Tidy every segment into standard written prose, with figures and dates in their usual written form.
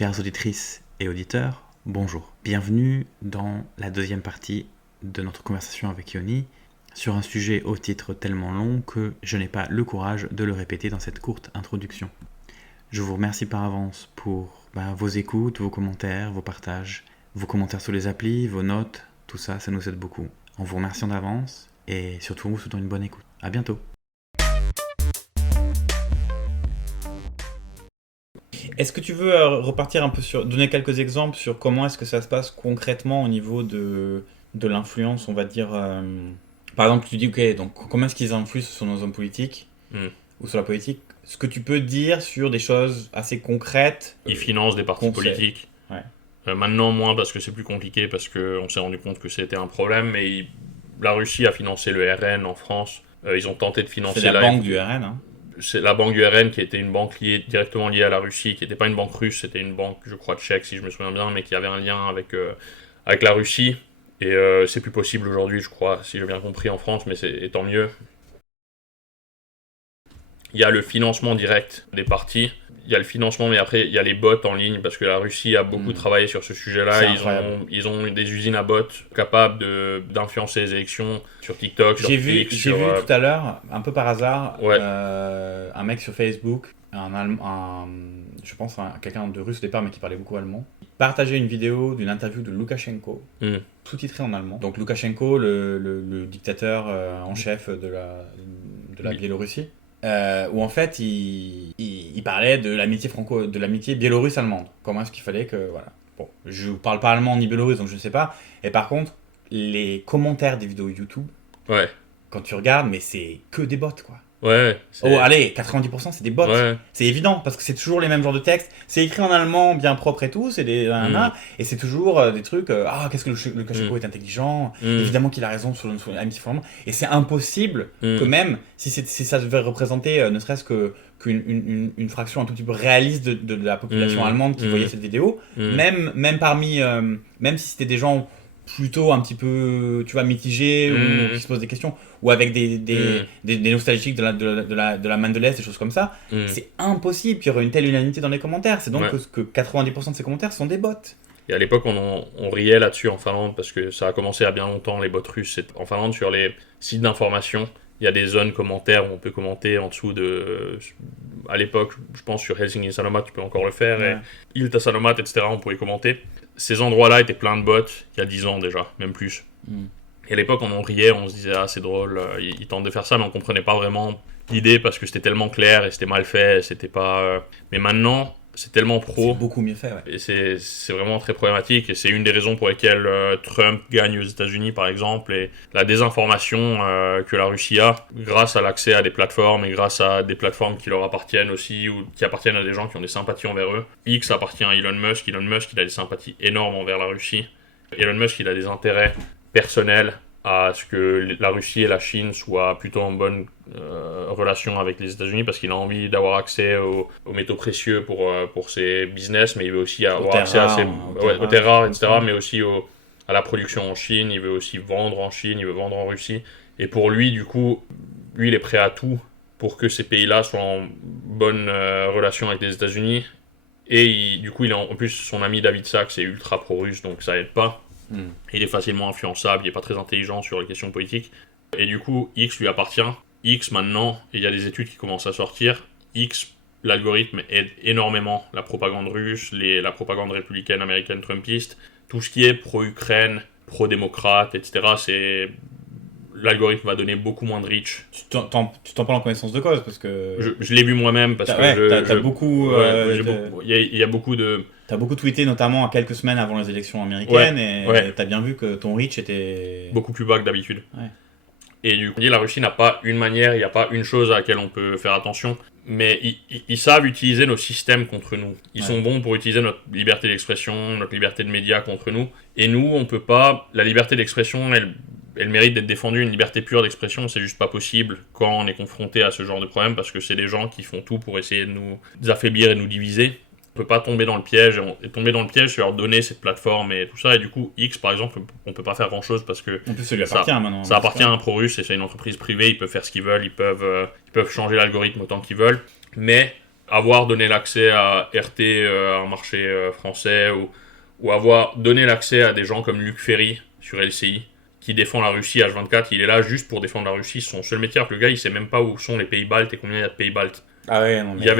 Chères auditrices et auditeurs, bonjour. Bienvenue dans la deuxième partie de notre conversation avec Yoni sur un sujet au titre tellement long que je n'ai pas le courage de le répéter dans cette courte introduction. Je vous remercie par avance pour vos écoutes, vos commentaires, vos partages, vos commentaires sur les applis, vos notes, tout ça, ça nous aide beaucoup. En vous remerciant d'avance et surtout en vous souhaitant une bonne écoute. À bientôt. Est-ce que tu veux repartir un peu donner quelques exemples sur comment est-ce que ça se passe concrètement au niveau de l'influence, on va dire. Par exemple, tu dis, ok, donc comment est-ce qu'ils influent sur nos hommes politiques ou sur la politique? Ce que tu peux dire sur des choses assez concrètes. Ils financent des partis politiques. Ouais. Maintenant, moins parce que c'est plus compliqué, parce qu'on s'est rendu compte que c'était un problème, mais la Russie a financé le RN en France. Ils ont tenté de financer c'est la banque du RN, hein. C'est la banque du RN qui était une banque directement liée à la Russie, qui n'était pas une banque russe, c'était une banque, je crois, tchèque, si je me souviens bien, mais qui avait un lien avec la Russie. Et c'est plus possible aujourd'hui, je crois, si j'ai bien compris, en France, mais et tant mieux. Il y a le financement direct des partis. Il y a le financement, mais après, il y a les bots en ligne, parce que la Russie a beaucoup travaillé sur ce sujet-là. Ils ont des usines à bots capables d'influencer les élections sur TikTok, sur Twitch. J'ai vu tout à l'heure, un peu par hasard, un mec sur Facebook, je pense quelqu'un de russe au départ, mais qui parlait beaucoup allemand, partageait une vidéo d'une interview de Loukachenko, sous-titrée en allemand. Donc Loukachenko, le dictateur en chef de la Biélorussie. Où en fait il parlait de l'amitié biélorusse-allemande. Comment est-ce qu'il fallait que voilà. Bon, je parle pas allemand ni biélorusse donc je sais pas. Et par contre, les commentaires des vidéos YouTube, quand tu regardes, mais c'est que des bots quoi. Allez, 90% c'est des bots. C'est évident parce que c'est toujours les mêmes genres de textes. C'est écrit en allemand bien propre et tout. C'est des et c'est toujours des trucs. Qu'est-ce que le Lukashenko est intelligent. Évidemment qu'il a raison sur l'amitié fondamentaire. Et c'est impossible que même si ça devait représenter ne serait-ce qu'une fraction un tout petit peu réaliste de la population allemande qui voyait cette vidéo, même parmi, même si c'était des gens plutôt un petit peu, tu vois, mitigés ou qui se posent des questions ou avec des nostalgiques de la main de l'Est, des choses comme ça, c'est impossible qu'il y aurait une telle unanimité dans les commentaires. C'est donc que 90% de ces commentaires sont des bots. Et à l'époque, on riait là-dessus en Finlande parce que ça a commencé à bien longtemps, les bots russes. En Finlande, sur les sites d'information, il y a des zones commentaires où on peut commenter en dessous de... À l'époque, je pense sur Helsingin Sanomat, tu peux encore le faire, et Ilta Sanomat, etc., on pouvait commenter. Ces endroits-là étaient pleins de bots il y a 10 ans déjà, même plus. Et à l'époque, on en riait, on se disait « Ah, c'est drôle, ils tentent de faire ça », mais on comprenait pas vraiment l'idée parce que c'était tellement clair et c'était mal fait, c'était pas... Mais maintenant, c'est tellement pro. C'est beaucoup mieux fait, Et c'est vraiment très problématique. Et c'est une des raisons pour lesquelles Trump gagne aux États-Unis, par exemple, et la désinformation que la Russie a, grâce à l'accès à des plateformes et grâce à des plateformes qui leur appartiennent aussi, ou qui appartiennent à des gens qui ont des sympathies envers eux. X appartient à Elon Musk. Elon Musk, il a des sympathies énormes envers la Russie. Elon Musk, il a des intérêts personnels à ce que la Russie et la Chine soient plutôt en bonne relation avec les États-Unis parce qu'il a envie d'avoir accès aux métaux précieux pour ses business, mais il veut aussi avoir accès aux terres rares, etc., mais aussi à la production en Chine, il veut aussi vendre en Chine, il veut vendre en Russie. Et pour lui, du coup, lui, il est prêt à tout pour que ces pays-là soient en bonne relation avec les États-Unis. Et du coup, en plus, son ami David Sachs est ultra pro-russe, donc ça aide pas. Il est facilement influençable, il n'est pas très intelligent sur les questions politiques. Et du coup, X lui appartient. X maintenant, et il y a des études qui commencent à sortir, X, l'algorithme aide énormément la propagande russe, la propagande républicaine, américaine, trumpiste. Tout ce qui est pro-Ukraine, pro-démocrate, etc., l'algorithme va donner beaucoup moins de reach. Tu t'en parles en connaissance de cause parce que... Je l'ai vu moi-même parce que... T'as beaucoup... Il y a beaucoup de... T'as beaucoup tweeté notamment à quelques semaines avant les élections américaines et t'as bien vu que ton reach était... beaucoup plus bas que d'habitude. Et du coup, la Russie n'a pas une manière, il n'y a pas une chose à laquelle on peut faire attention, mais ils savent utiliser nos systèmes contre nous. Ils sont bons pour utiliser notre liberté d'expression, notre liberté de médias contre nous. Et nous, on peut pas... La liberté d'expression, elle mérite d'être défendue. Une liberté pure d'expression, c'est juste pas possible quand on est confronté à ce genre de problème, parce que c'est des gens qui font tout pour essayer de nous affaiblir et de nous diviser. On peut pas tomber dans le piège, c'est leur donner cette plateforme et tout ça, et du coup, X, par exemple, on peut pas faire grand-chose parce que... En plus, ça lui appartient maintenant. Ça appartient à un pro-russe, et c'est une entreprise privée, ils peuvent faire ce qu'ils veulent, ils peuvent changer l'algorithme autant qu'ils veulent, mais avoir donné l'accès à RT, un marché français, ou avoir donné l'accès à des gens comme Luc Ferry sur LCI, qui défend la Russie H24. Il est là juste pour défendre la Russie, son seul métier. Alors que le gars, il sait même pas où sont les pays baltes et combien il y a de pays baltes. Ah ouais, non, mais... Il y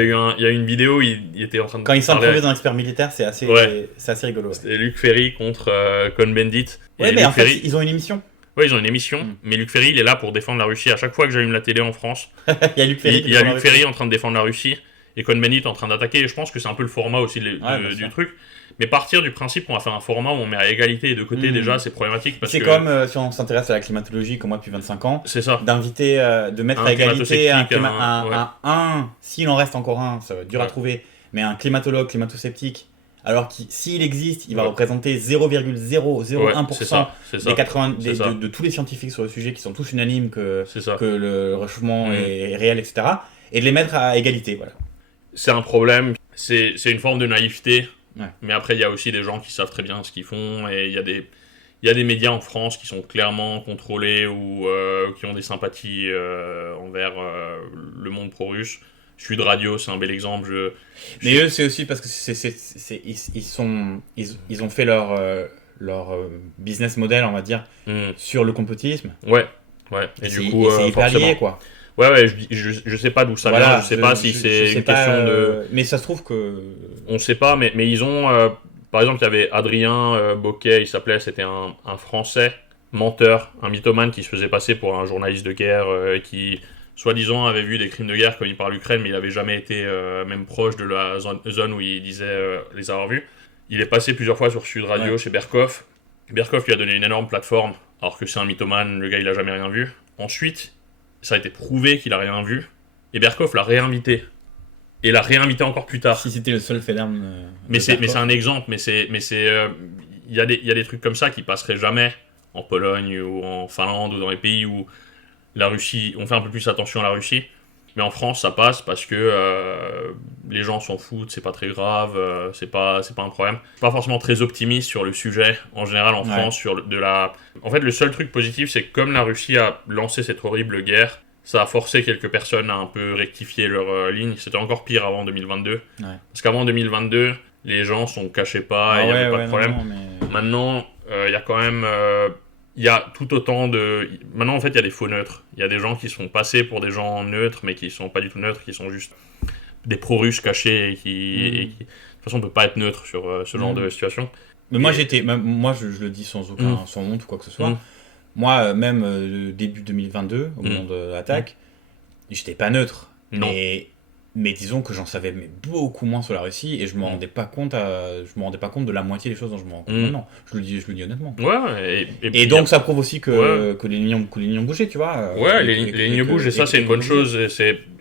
a eu une vidéo, il était en train de quand il s'est retrouvé dans l'expert militaire, c'est assez rigolo. Ouais. C'était Luc Ferry contre Cohn-Bendit. Ouais, mais en fait, ils ont une émission. Ouais, ils ont une émission, mais Luc Ferry, il est là pour défendre la Russie. À chaque fois que j'allume la télé en France, il y a Luc Ferry, en train de défendre la Russie et Cohn-Bendit en train d'attaquer. Et je pense que c'est un peu le format aussi du truc. Mais partir du principe qu'on va faire un format où on met à égalité les deux côtés, déjà, c'est problématique. C'est comme si on s'intéresse à la climatologie, comme moi depuis 25 ans, c'est ça. D'inviter, de mettre à égalité s'il en reste encore un, ça va être dur à trouver, mais un climatologue, climato-sceptique, alors s'il existe, il va représenter 0,001% de tous les scientifiques sur le sujet qui sont tous unanimes que le réchauffement est réel, etc. Et de les mettre à égalité. Voilà. C'est un problème, c'est une forme de naïveté. Ouais. Mais après, il y a aussi des gens qui savent très bien ce qu'ils font, et il y a des médias en France qui sont clairement contrôlés ou qui ont des sympathies envers le monde pro-russe. Sud Radio, c'est un bel exemple. Mais eux, c'est aussi parce que ils ont fait leur business model, on va dire, sur le complotisme. Ouais. Et du coup, c'est hyper lié, quoi. Ouais, je sais pas d'où ça vient, je sais pas si c'est une question de... Mais ça se trouve que... On sait pas, mais ils ont... par exemple, il y avait Adrien Boquet, il s'appelait, c'était un Français menteur, un mythomane qui se faisait passer pour un journaliste de guerre qui, soi-disant, avait vu des crimes de guerre commis par l'Ukraine, mais il avait jamais été même proche de la zone où il disait les avoir vus. Il est passé plusieurs fois sur Sud Radio chez Berkoff. Berkoff lui a donné une énorme plateforme, alors que c'est un mythomane, le gars il a jamais rien vu. Ensuite, ça a été prouvé qu'il a rien vu, et Berkoff l'a réinvité. Et l'a réinvité encore plus tard. Si c'était le seul fait d'armes. Mais c'est un exemple, il y a des trucs comme ça qui passeraient jamais en Pologne ou en Finlande ou dans les pays où la Russie, on fait un peu plus attention à la Russie. Mais en France, ça passe parce que les gens s'en foutent, c'est pas très grave, c'est pas un problème. Je suis pas forcément très optimiste sur le sujet en général en France. En fait, le seul truc positif, c'est que comme la Russie a lancé cette horrible guerre, ça a forcé quelques personnes à un peu rectifier leur ligne. C'était encore pire avant 2022. Parce qu'avant 2022, les gens s'en cachaient pas, il n'y avait pas de problème. Maintenant, il y a quand même... il y a tout autant de... Maintenant, en fait, il y a des faux neutres. Il y a des gens qui sont passés pour des gens neutres, mais qui sont pas du tout neutres, qui sont juste des pro-russes cachés et qui... De toute façon, on peut pas être neutre sur ce genre de situation. Mais moi, je le dis sans honte ou quoi que ce soit. Moi, même début 2022, au moment de l'attaque, j'étais pas neutre. Non. Mais disons que j'en savais beaucoup moins sur la Russie et je me rendais pas compte de la moitié des choses dont je me rends compte maintenant. Je le dis honnêtement. Ouais. Et donc ça prouve aussi que les lignes ont bougé, tu vois. Les lignes bougent et ça c'est une bonne chose.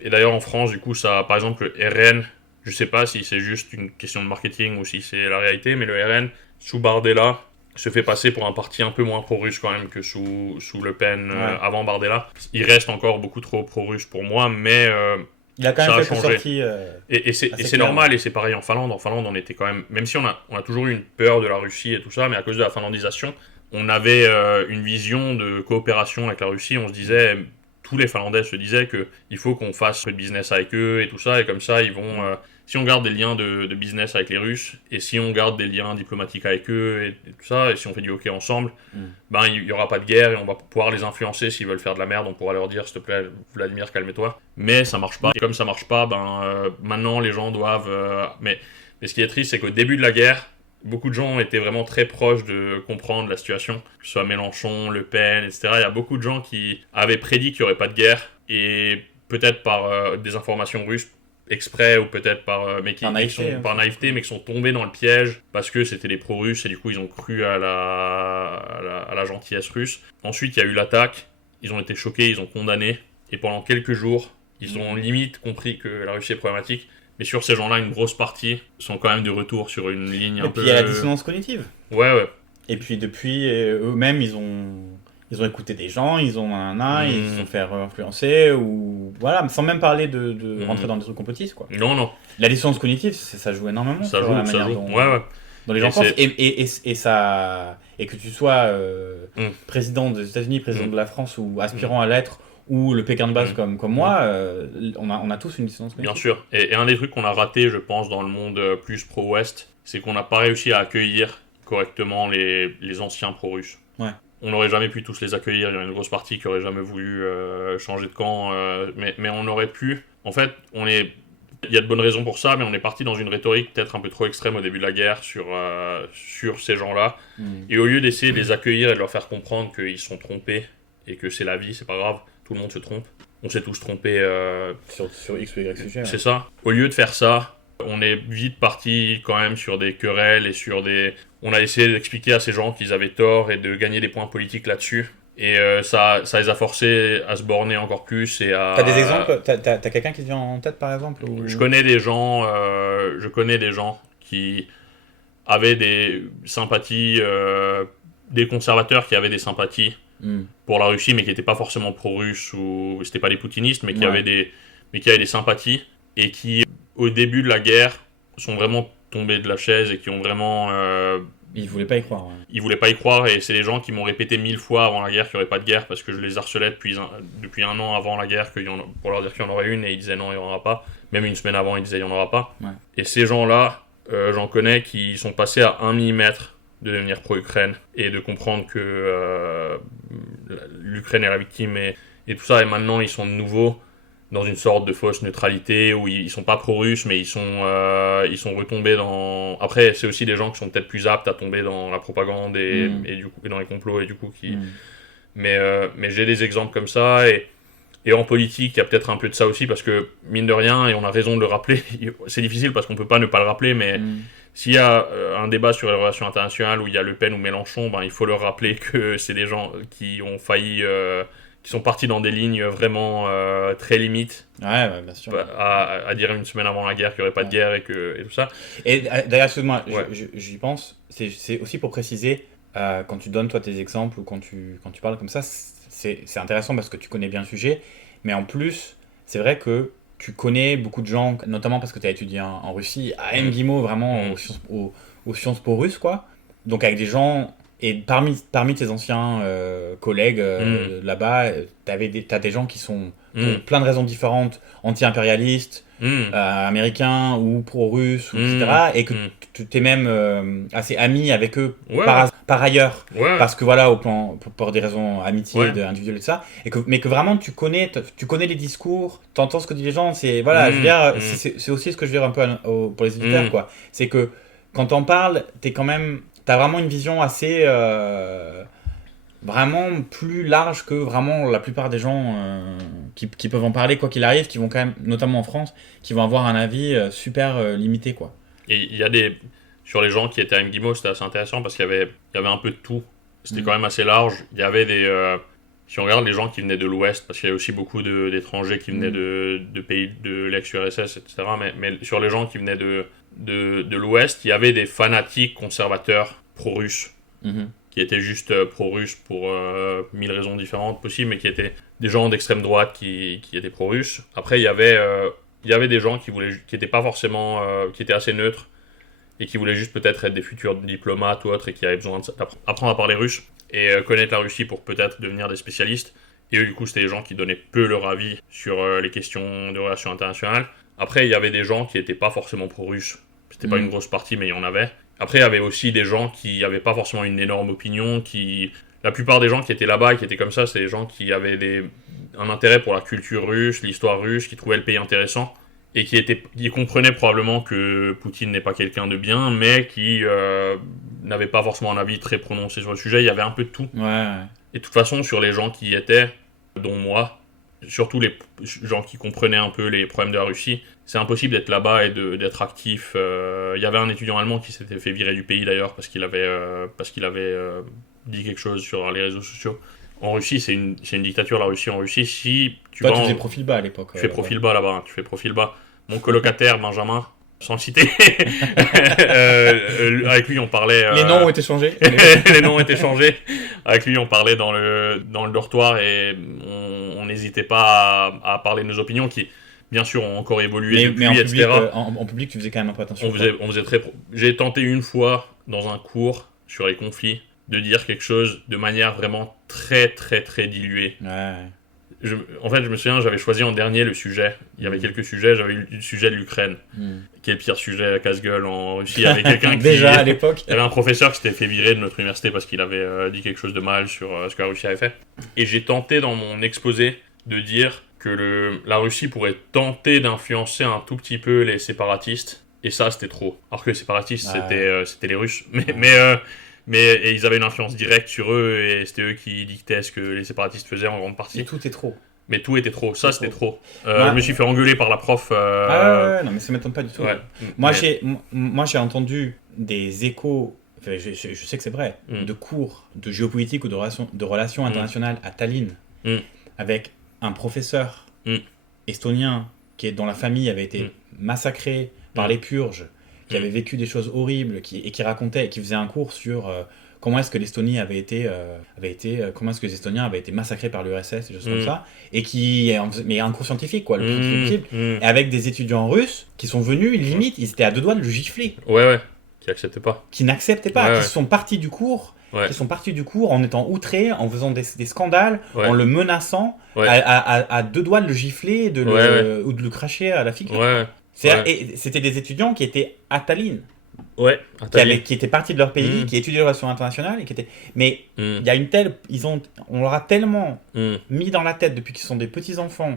Et d'ailleurs en France, du coup, ça, par exemple, le RN, je sais pas si c'est juste une question de marketing ou si c'est la réalité, mais le RN sous Bardella se fait passer pour un parti un peu moins pro-russe quand même que sous Le Pen avant Bardella. Il reste encore beaucoup trop pro-russe pour moi, mais il a quand même fait sortie. Et c'est normal, et c'est pareil en Finlande. En Finlande, on était quand même, même si on a toujours eu une peur de la Russie et tout ça, mais à cause de la finlandisation, on avait une vision de coopération avec la Russie. On se disait, tous les Finlandais se disaient qu'il faut qu'on fasse de business avec eux et tout ça, et comme ça, ils vont... si on garde des liens de business avec les Russes, et si on garde des liens diplomatiques avec eux, et tout ça, et si on fait du hockey ensemble, ben il n'y aura pas de guerre, et on va pouvoir les influencer s'ils veulent faire de la merde, on pourra leur dire, s'il te plaît, Vladimir, calme-toi. Mais ça marche pas. Et comme ça marche pas, maintenant les gens doivent... Mais ce qui est triste, c'est qu'au début de la guerre, beaucoup de gens étaient vraiment très proches de comprendre la situation, que ce soit Mélenchon, Le Pen, etc. Il y a beaucoup de gens qui avaient prédit qu'il n'y aurait pas de guerre, et peut-être par des informations russes, exprès ou peut-être par naïveté, mais qui sont tombés dans le piège parce que c'était les pro-russes et du coup ils ont cru à la gentillesse russe. Ensuite il y a eu l'attaque, ils ont été choqués, ils ont condamné, et pendant quelques jours ils ont limite compris que la Russie est problématique, mais sur ces gens-là une grosse partie sont quand même de retour sur une ligne un peu... Et puis il y a la dissonance cognitive. Ouais. Et puis depuis eux-mêmes ils ont écouté des gens, ils ont ils se sont fait influencer, ou voilà, sans même parler de rentrer dans des trucs complotistes, quoi. Non. La dissonance cognitive, ça joue énormément. Ça joue. Dont les gens pensent. Et que tu sois président des États-Unis, président de la France, ou aspirant à l'être, ou le Pékin de base comme moi, on a tous une dissonance cognitive. Bien sûr. Et un des trucs qu'on a raté, je pense, dans le monde plus pro-Ouest, c'est qu'on n'a pas réussi à accueillir correctement les anciens pro-russes. Ouais. On n'aurait jamais pu tous les accueillir. Il y a une grosse partie qui aurait jamais voulu changer de camp. Mais on aurait pu. En fait, il y a de bonnes raisons pour ça, mais on est parti dans une rhétorique peut-être un peu trop extrême au début de la guerre sur ces gens-là. Et au lieu d'essayer de les accueillir et de leur faire comprendre qu'ils sont trompés et que c'est la vie, c'est pas grave, tout le monde se trompe. On s'est tous trompés. Sur X ou Y sujet. C'est ça. Au lieu de faire ça, on est vite parti quand même sur des querelles et sur des... On a essayé d'expliquer à ces gens qu'ils avaient tort et de gagner des points politiques là-dessus. Et ça les a forcés à se borner encore plus et à... T'as des exemples? T'as quelqu'un qui te vient en tête par exemple ou... Je connais des gens qui avaient des sympathies, des conservateurs qui avaient des sympathies pour la Russie, mais qui n'étaient pas forcément pro-russes ou c'était pas des poutinistes, mais qui avaient des sympathies et qui, au début de la guerre, sont vraiment tombés de la chaise et qui ont vraiment... Ils voulaient pas y croire. Ouais. Ils voulaient pas y croire et c'est des gens qui m'ont répété 1000 fois avant la guerre qu'il n'y aurait pas de guerre parce que je les harcelais depuis un an avant la guerre pour leur dire qu'il y en aurait une et ils disaient non, il n'y en aura pas. Même une semaine avant, ils disaient il n'y en aura pas. Ouais. Et ces gens-là, j'en connais qui sont passés à 1 millimètre de devenir pro-Ukraine et de comprendre que l'Ukraine est la victime et tout ça. Et maintenant, ils sont de nouveau dans une sorte de fausse neutralité où ils sont pas pro-russes mais ils sont retombés dans... Après c'est aussi des gens qui sont peut-être plus aptes à tomber dans la propagande et du coup et dans les complots et du coup qui mais j'ai des exemples comme ça et en politique il y a peut-être un peu de ça aussi parce que mine de rien et on a raison de le rappeler c'est difficile parce qu'on peut pas ne pas le rappeler mais s'il y a un débat sur les relations internationales où il y a Le Pen ou Mélenchon, il faut leur rappeler que c'est des gens qui ont failli qui sont partis dans des lignes vraiment très limites bien sûr. À dire une semaine avant la guerre qu'il n'y aurait pas de guerre et tout ça. Et d'ailleurs, excuse-moi, j'y pense, c'est aussi pour préciser, quand tu donnes toi tes exemples ou quand tu parles comme ça, c'est intéressant parce que tu connais bien le sujet, mais en plus, c'est vrai que tu connais beaucoup de gens, notamment parce que tu as étudié en Russie, à MGIMO, vraiment aux Sciences Po russes, quoi. Donc avec des gens... Et parmi tes anciens collègues là-bas, t'as des gens qui sont, pour plein de raisons différentes, anti-impérialistes, américains ou pro-russes, etc. Et que tu t'es même assez ami avec eux par ailleurs. Ouais. Parce que voilà, pour des raisons amitié, individuelles et tout ça. Mais que vraiment tu connais les discours, t'entends ce que disent les gens. C'est, voilà, je veux dire, c'est aussi ce que je veux dire un peu pour les éditeurs, quoi. C'est que quand t'en parles, t'as vraiment une vision assez vraiment plus large que vraiment la plupart des gens qui peuvent en parler quoi qu'il arrive, qui vont quand même, notamment en France, qui vont avoir un avis super limité, quoi. Et il y a sur les gens qui étaient à MGIMO, c'était assez intéressant parce qu'il y avait un peu de tout. C'était quand même assez large. Il y avait si on regarde les gens qui venaient de l'Ouest, parce qu'il y a aussi beaucoup d'étrangers qui venaient de pays de l'ex-URSS, etc. Mais sur les gens qui venaient de l'Ouest, il y avait des fanatiques conservateurs pro-russes, qui étaient juste pro-russes pour 1000 raisons différentes possibles, mais qui étaient des gens d'extrême droite qui étaient pro-russes. Après, il y avait des gens qui étaient pas forcément, qui étaient assez neutres, et qui voulaient juste peut-être être des futurs diplomates ou autres, et qui avaient besoin d'apprendre à parler russe, et connaître la Russie pour peut-être devenir des spécialistes. Et eux, du coup, c'était des gens qui donnaient peu leur avis sur les questions de relations internationales. Après, il y avait des gens qui n'étaient pas forcément pro-russes. C'était pas une grosse partie, mais il y en avait. Après, il y avait aussi des gens qui n'avaient pas forcément une énorme opinion. La plupart des gens qui étaient là-bas et qui étaient comme ça, c'est des gens qui avaient un intérêt pour la culture russe, l'histoire russe, qui trouvaient le pays intéressant. Et qui comprenaient probablement que Poutine n'est pas quelqu'un de bien, mais qui n'avaient pas forcément un avis très prononcé sur le sujet. Il y avait un peu de tout. Ouais. Et de toute façon, sur les gens qui y étaient, dont moi, surtout les gens qui comprenaient un peu les problèmes de la Russie, c'est impossible d'être là-bas et d'être actif. Il y avait un étudiant allemand qui s'était fait virer du pays d'ailleurs parce qu'il avait dit quelque chose sur les réseaux sociaux. En Russie, c'est une dictature, la Russie. En Russie, si tu Toi, tu faisais profil bas à l'époque. Tu fais profil bas là-bas, hein, tu fais profil bas. Mon colocataire, Benjamin, sans le citer, avec lui, on parlait... Les noms ont été changés. Les noms ont été changés. Avec lui, on parlait dans le dortoir et on n'hésitait pas à parler de nos opinions qui, bien sûr, ont encore évolué depuis, en etc. Public, en public, tu faisais quand même un peu attention. On faisait J'ai tenté une fois, dans un cours sur les conflits, de dire quelque chose de manière vraiment très, très, très diluée. Ouais. En fait, je me souviens, j'avais choisi en dernier le sujet. Il y avait quelques sujets, j'avais eu le sujet de l'Ukraine, qui est le pire sujet à casse-gueule en Russie. Il y avait quelqu'un qui... Déjà à l'époque. Il y avait un professeur qui s'était fait virer de notre université parce qu'il avait dit quelque chose de mal sur ce que la Russie avait fait. Et j'ai tenté dans mon exposé de dire que la Russie pourrait tenter d'influencer un tout petit peu les séparatistes. Et ça, c'était trop. Alors que les séparatistes, c'était les Russes. Mais ils avaient une influence directe sur eux et c'était eux qui dictaient ce que les séparatistes faisaient en grande partie. Et tout est trop. Mais tout était trop. Ça, c'était trop. Je me suis fait engueuler par la prof. Non, mais ça m'étonne pas du tout. Ouais. Moi, j'ai entendu des échos, enfin, je sais que c'est vrai, de cours de géopolitique ou de relations internationales à Tallinn, avec un professeur estonien dont la famille avait été massacrée par les purges, qui avait vécu des choses horribles et qui racontait, qui faisait un cours sur comment est-ce que l'Estonie comment est-ce que les Estoniens avaient été massacrés par l'URSS, des choses comme ça, et mais un cours scientifique, quoi, le plus possible, et avec des étudiants russes qui sont venus, limite, ils étaient à deux doigts de le gifler. Ouais, qui acceptaient pas. Qui n'acceptaient pas, qui sont partis du cours. Qui sont partis du cours en étant outrés, en faisant des scandales, en le menaçant, à deux doigts de le gifler ou de le cracher à la figure. Et c'était des étudiants qui étaient à Tallinn. Qui étaient partis de leur pays, qui étudiaient les relations internationales, mais il y a on leur a tellement mis dans la tête depuis qu'ils sont des petits enfants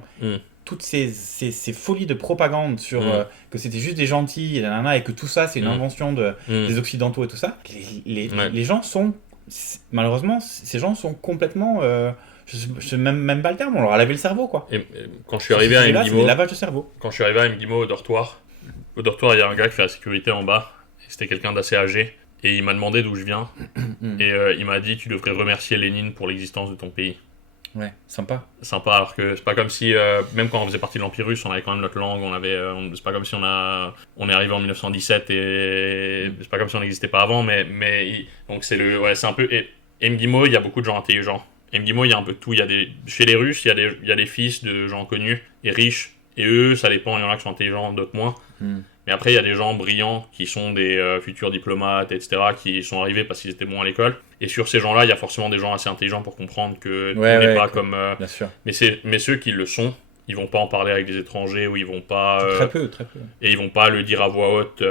toutes ces folies de propagande sur que c'était juste des gentils et que tout ça c'est une invention des occidentaux et tout ça. Les gens sont malheureusement ces gens sont complètement je sais même pas le terme, on leur a lavé le cerveau, quoi. Et quand je suis arrivé à MGIMO, c'est des lavages de cerveau. Quand je suis arrivé à MGIMO au dortoir, il y a un gars qui fait la sécurité en bas. C'était quelqu'un d'assez âgé et il m'a demandé d'où je viens et il m'a dit tu devrais remercier Lénine pour l'existence de ton pays. Ouais, sympa. Alors que c'est pas comme si même quand on faisait partie de l'Empire russe, on avait quand même notre langue, c'est pas comme si on est arrivé en 1917 et c'est pas comme si on n'existait pas avant, donc c'est un peu. Et MGIMO, il y a beaucoup de gens intelligents. MGIMO, il y a un peu de tout. Chez les Russes, il y a des fils de gens connus et riches. Et eux, ça dépend, il y en a qui sont intelligents, d'autres moins. Mais après, il y a des gens brillants qui sont des futurs diplomates, etc., qui sont arrivés parce qu'ils étaient bons à l'école. Et sur ces gens-là, il y a forcément des gens assez intelligents pour comprendre que tout n'est pas comme... Bien sûr. Mais ceux qui le sont, ils vont pas en parler avec des étrangers ou ils vont pas... Très peu. Et ils vont pas le dire à voix haute.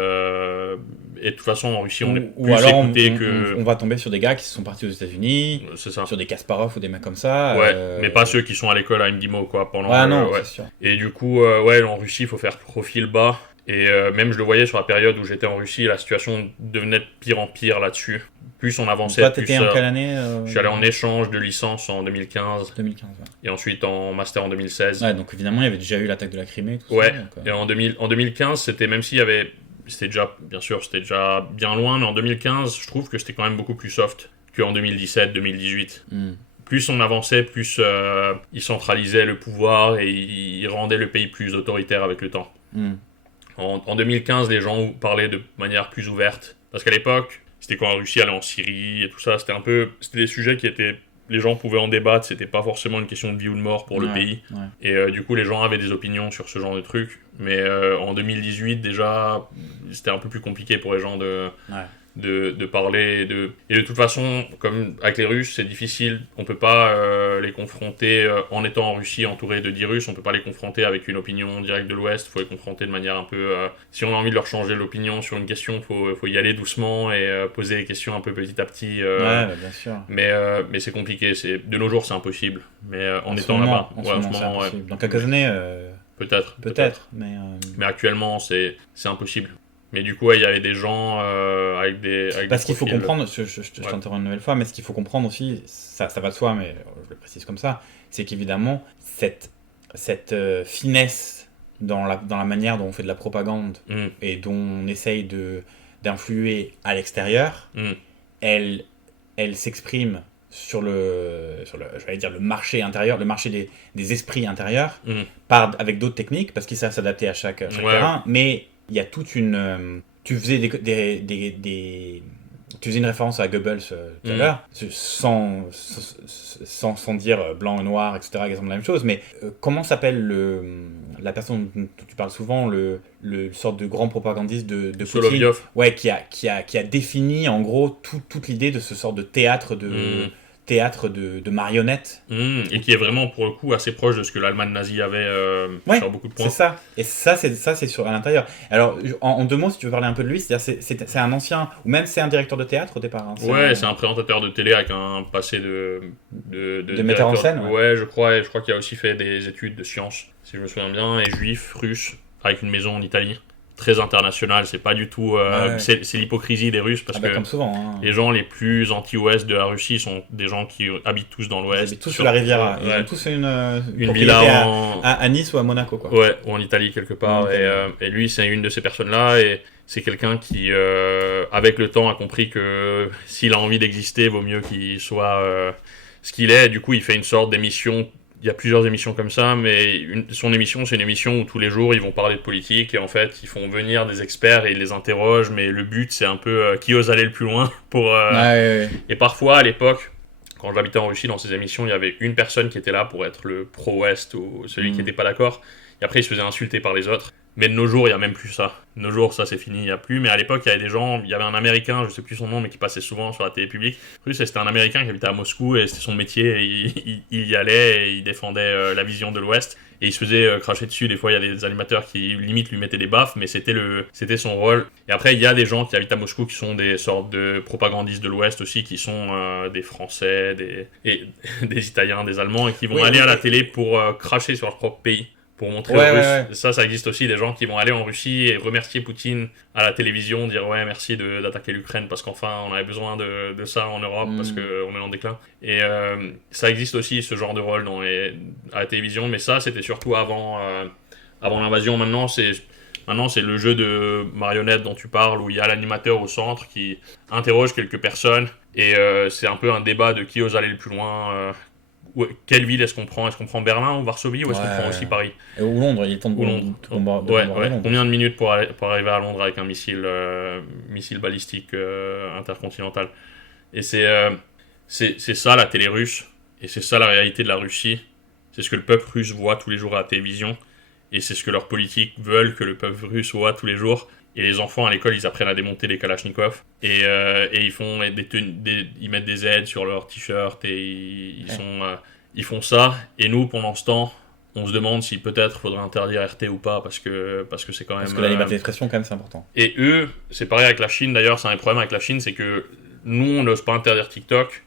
Et de toute façon, en Russie, on est plus ou alors écouté que... On va tomber sur des gars qui sont partis aux États-Unis, sur des Kasparov ou des mecs comme ça. Mais pas ceux qui sont à l'école à MGIMO, quoi. C'est sûr. Et du coup, en Russie, il faut faire profil bas. Et même je le voyais sur la période où j'étais en Russie, la situation devenait de pire en pire là-dessus. Plus on avançait, toi, t'étais en quelle année Je suis allé en échange de licence en 2015. 2015, Et ensuite en master en 2016. Ouais, donc évidemment, il y avait déjà eu l'attaque de la Crimée. Tout ça, donc, et en 2015, c'était même s'il y avait... C'était déjà bien loin, mais en 2015, je trouve que c'était quand même beaucoup plus soft qu'en 2017-2018. Plus on avançait, plus ils centralisaient le pouvoir et ils rendaient le pays plus autoritaire avec le temps. En 2015, les gens parlaient de manière plus ouverte. Parce qu'à l'époque, c'était quand la Russie allait en Syrie et tout ça, c'était des sujets qui étaient... Les gens pouvaient en débattre, c'était pas forcément une question de vie ou de mort pour le pays. Et du coup, les gens avaient des opinions sur ce genre de trucs. Mais en 2018, déjà, c'était un peu plus compliqué pour les gens de parler. Et de toute façon, comme avec les Russes, c'est difficile. On peut pas les confronter, en étant en Russie entouré de 10 Russes, on peut pas les confronter avec une opinion directe de l'Ouest. Il faut les confronter de manière un peu... si on a envie de leur changer l'opinion sur une question, il faut y aller doucement et poser les questions un peu petit à petit. Bien sûr. Mais c'est compliqué. De nos jours, c'est impossible. Mais en étant là-bas... En ce moment, c'est impossible. Dans quelques années... Peut-être. Mais actuellement, c'est impossible. Mais du coup, il y avait des gens avec des Parce qu'il faut comprendre, je t'interromps une nouvelle fois, mais ce qu'il faut comprendre aussi, ça va de soi, mais je le précise comme ça, c'est qu'évidemment, cette finesse dans la manière dont on fait de la propagande et dont on essaye d'influer à l'extérieur, elle s'exprime sur j'allais dire le marché intérieur, le marché des esprits intérieurs, avec d'autres techniques, parce qu'ils savent s'adapter à chaque terrain, mais il y a toute une... tu faisais tu faisais une référence à Goebbels tout à l'heure, sans dire blanc et noir, etc., exemple la même chose, mais comment s'appelle la personne dont tu parles souvent, le sorte de grand propagandiste de Poutine, Solovyov. qui a défini en gros toute l'idée de ce sort de théâtre théâtre de marionnettes. Et qui est vraiment, pour le coup, assez proche de ce que l'Allemagne nazie avait sur beaucoup de points. C'est ça. Et ça, c'est sur, à l'intérieur. Alors, en 2 mots, si tu veux parler un peu de lui, c'est un ancien, ou même c'est un directeur de théâtre au départ. Hein, c'est un présentateur de télé avec un passé de metteur en scène. Ouais, je crois qu'il a aussi fait des études de sciences, si je me souviens bien, et juif, russe, avec une maison en Italie. Très international, c'est pas du tout. C'est l'hypocrisie des Russes parce que comme souvent, hein. Les gens les plus anti-Ouest de la Russie sont des gens qui habitent tous dans l'Ouest. Ils habitent tous sur la Riviera. Ils ont tous une villa à Nice ou à Monaco, quoi. Ouais, ou en Italie quelque part. Et lui, c'est une de ces personnes-là et c'est quelqu'un qui, avec le temps, a compris que s'il a envie d'exister, vaut mieux qu'il soit ce qu'il est. Du coup, il fait une sorte d'émission. Il y a plusieurs émissions comme ça, mais son émission, c'est une émission où tous les jours, ils vont parler de politique, et en fait, ils font venir des experts et ils les interrogent, mais le but, c'est un peu qui ose aller le plus loin. Et parfois, à l'époque, quand j'habitais en Russie, dans ces émissions, il y avait une personne qui était là pour être le pro-Ouest ou celui qui n'était pas d'accord, et après, il se faisait insulter par les autres. Mais de nos jours, il n'y a même plus ça. De nos jours, ça c'est fini, il n'y a plus. Mais à l'époque, il y avait des gens, il y avait un Américain, je ne sais plus son nom, mais qui passait souvent sur la télé publique. Russe, c'était un Américain qui habitait à Moscou et c'était son métier. Et il y allait et il défendait la vision de l'Ouest. Et il se faisait cracher dessus. Des fois, il y a des animateurs qui limite lui mettaient des baffes, mais c'était son rôle. Et après, il y a des gens qui habitent à Moscou qui sont des sortes de propagandistes de l'Ouest aussi, qui sont des Français, des Italiens, des Allemands, et qui vont aller à la télé pour cracher sur leur propre pays. Pour montrer aux Russes. Ça existe aussi, des gens qui vont aller en Russie et remercier Poutine à la télévision, dire merci d'attaquer l'Ukraine parce qu'enfin on avait besoin de ça en Europe parce qu'on est en déclin. Et ça existe aussi, ce genre de rôle à la télévision, mais ça c'était surtout avant l'invasion. Maintenant c'est le jeu de marionnettes dont tu parles, où il y a l'animateur au centre qui interroge quelques personnes et c'est un peu un débat de qui ose aller le plus loin. Quelle ville est-ce qu'on prend ? Est-ce qu'on prend Berlin ou Varsovie ou est-ce qu'on prend aussi Paris ? Ou Londres, il est temps de bombarder Londres. Combien de minutes pour arriver à Londres avec un missile balistique intercontinental ? Et c'est ça la télé russe, et c'est ça la réalité de la Russie. C'est ce que le peuple russe voit tous les jours à la télévision, et c'est ce que leurs politiques veulent que le peuple russe voit tous les jours. Et les enfants à l'école, ils apprennent à démonter les Kalachnikov. Et ils mettent des aides sur leurs t-shirts et ils font ça. Et nous, pendant ce temps, on se demande si peut-être faudrait interdire RT ou pas parce que c'est quand même. Parce que la liberté d'expression, quand même, c'est important. Et eux, c'est pareil avec la Chine d'ailleurs. C'est un problème avec la Chine, c'est que nous, on n'ose pas interdire TikTok,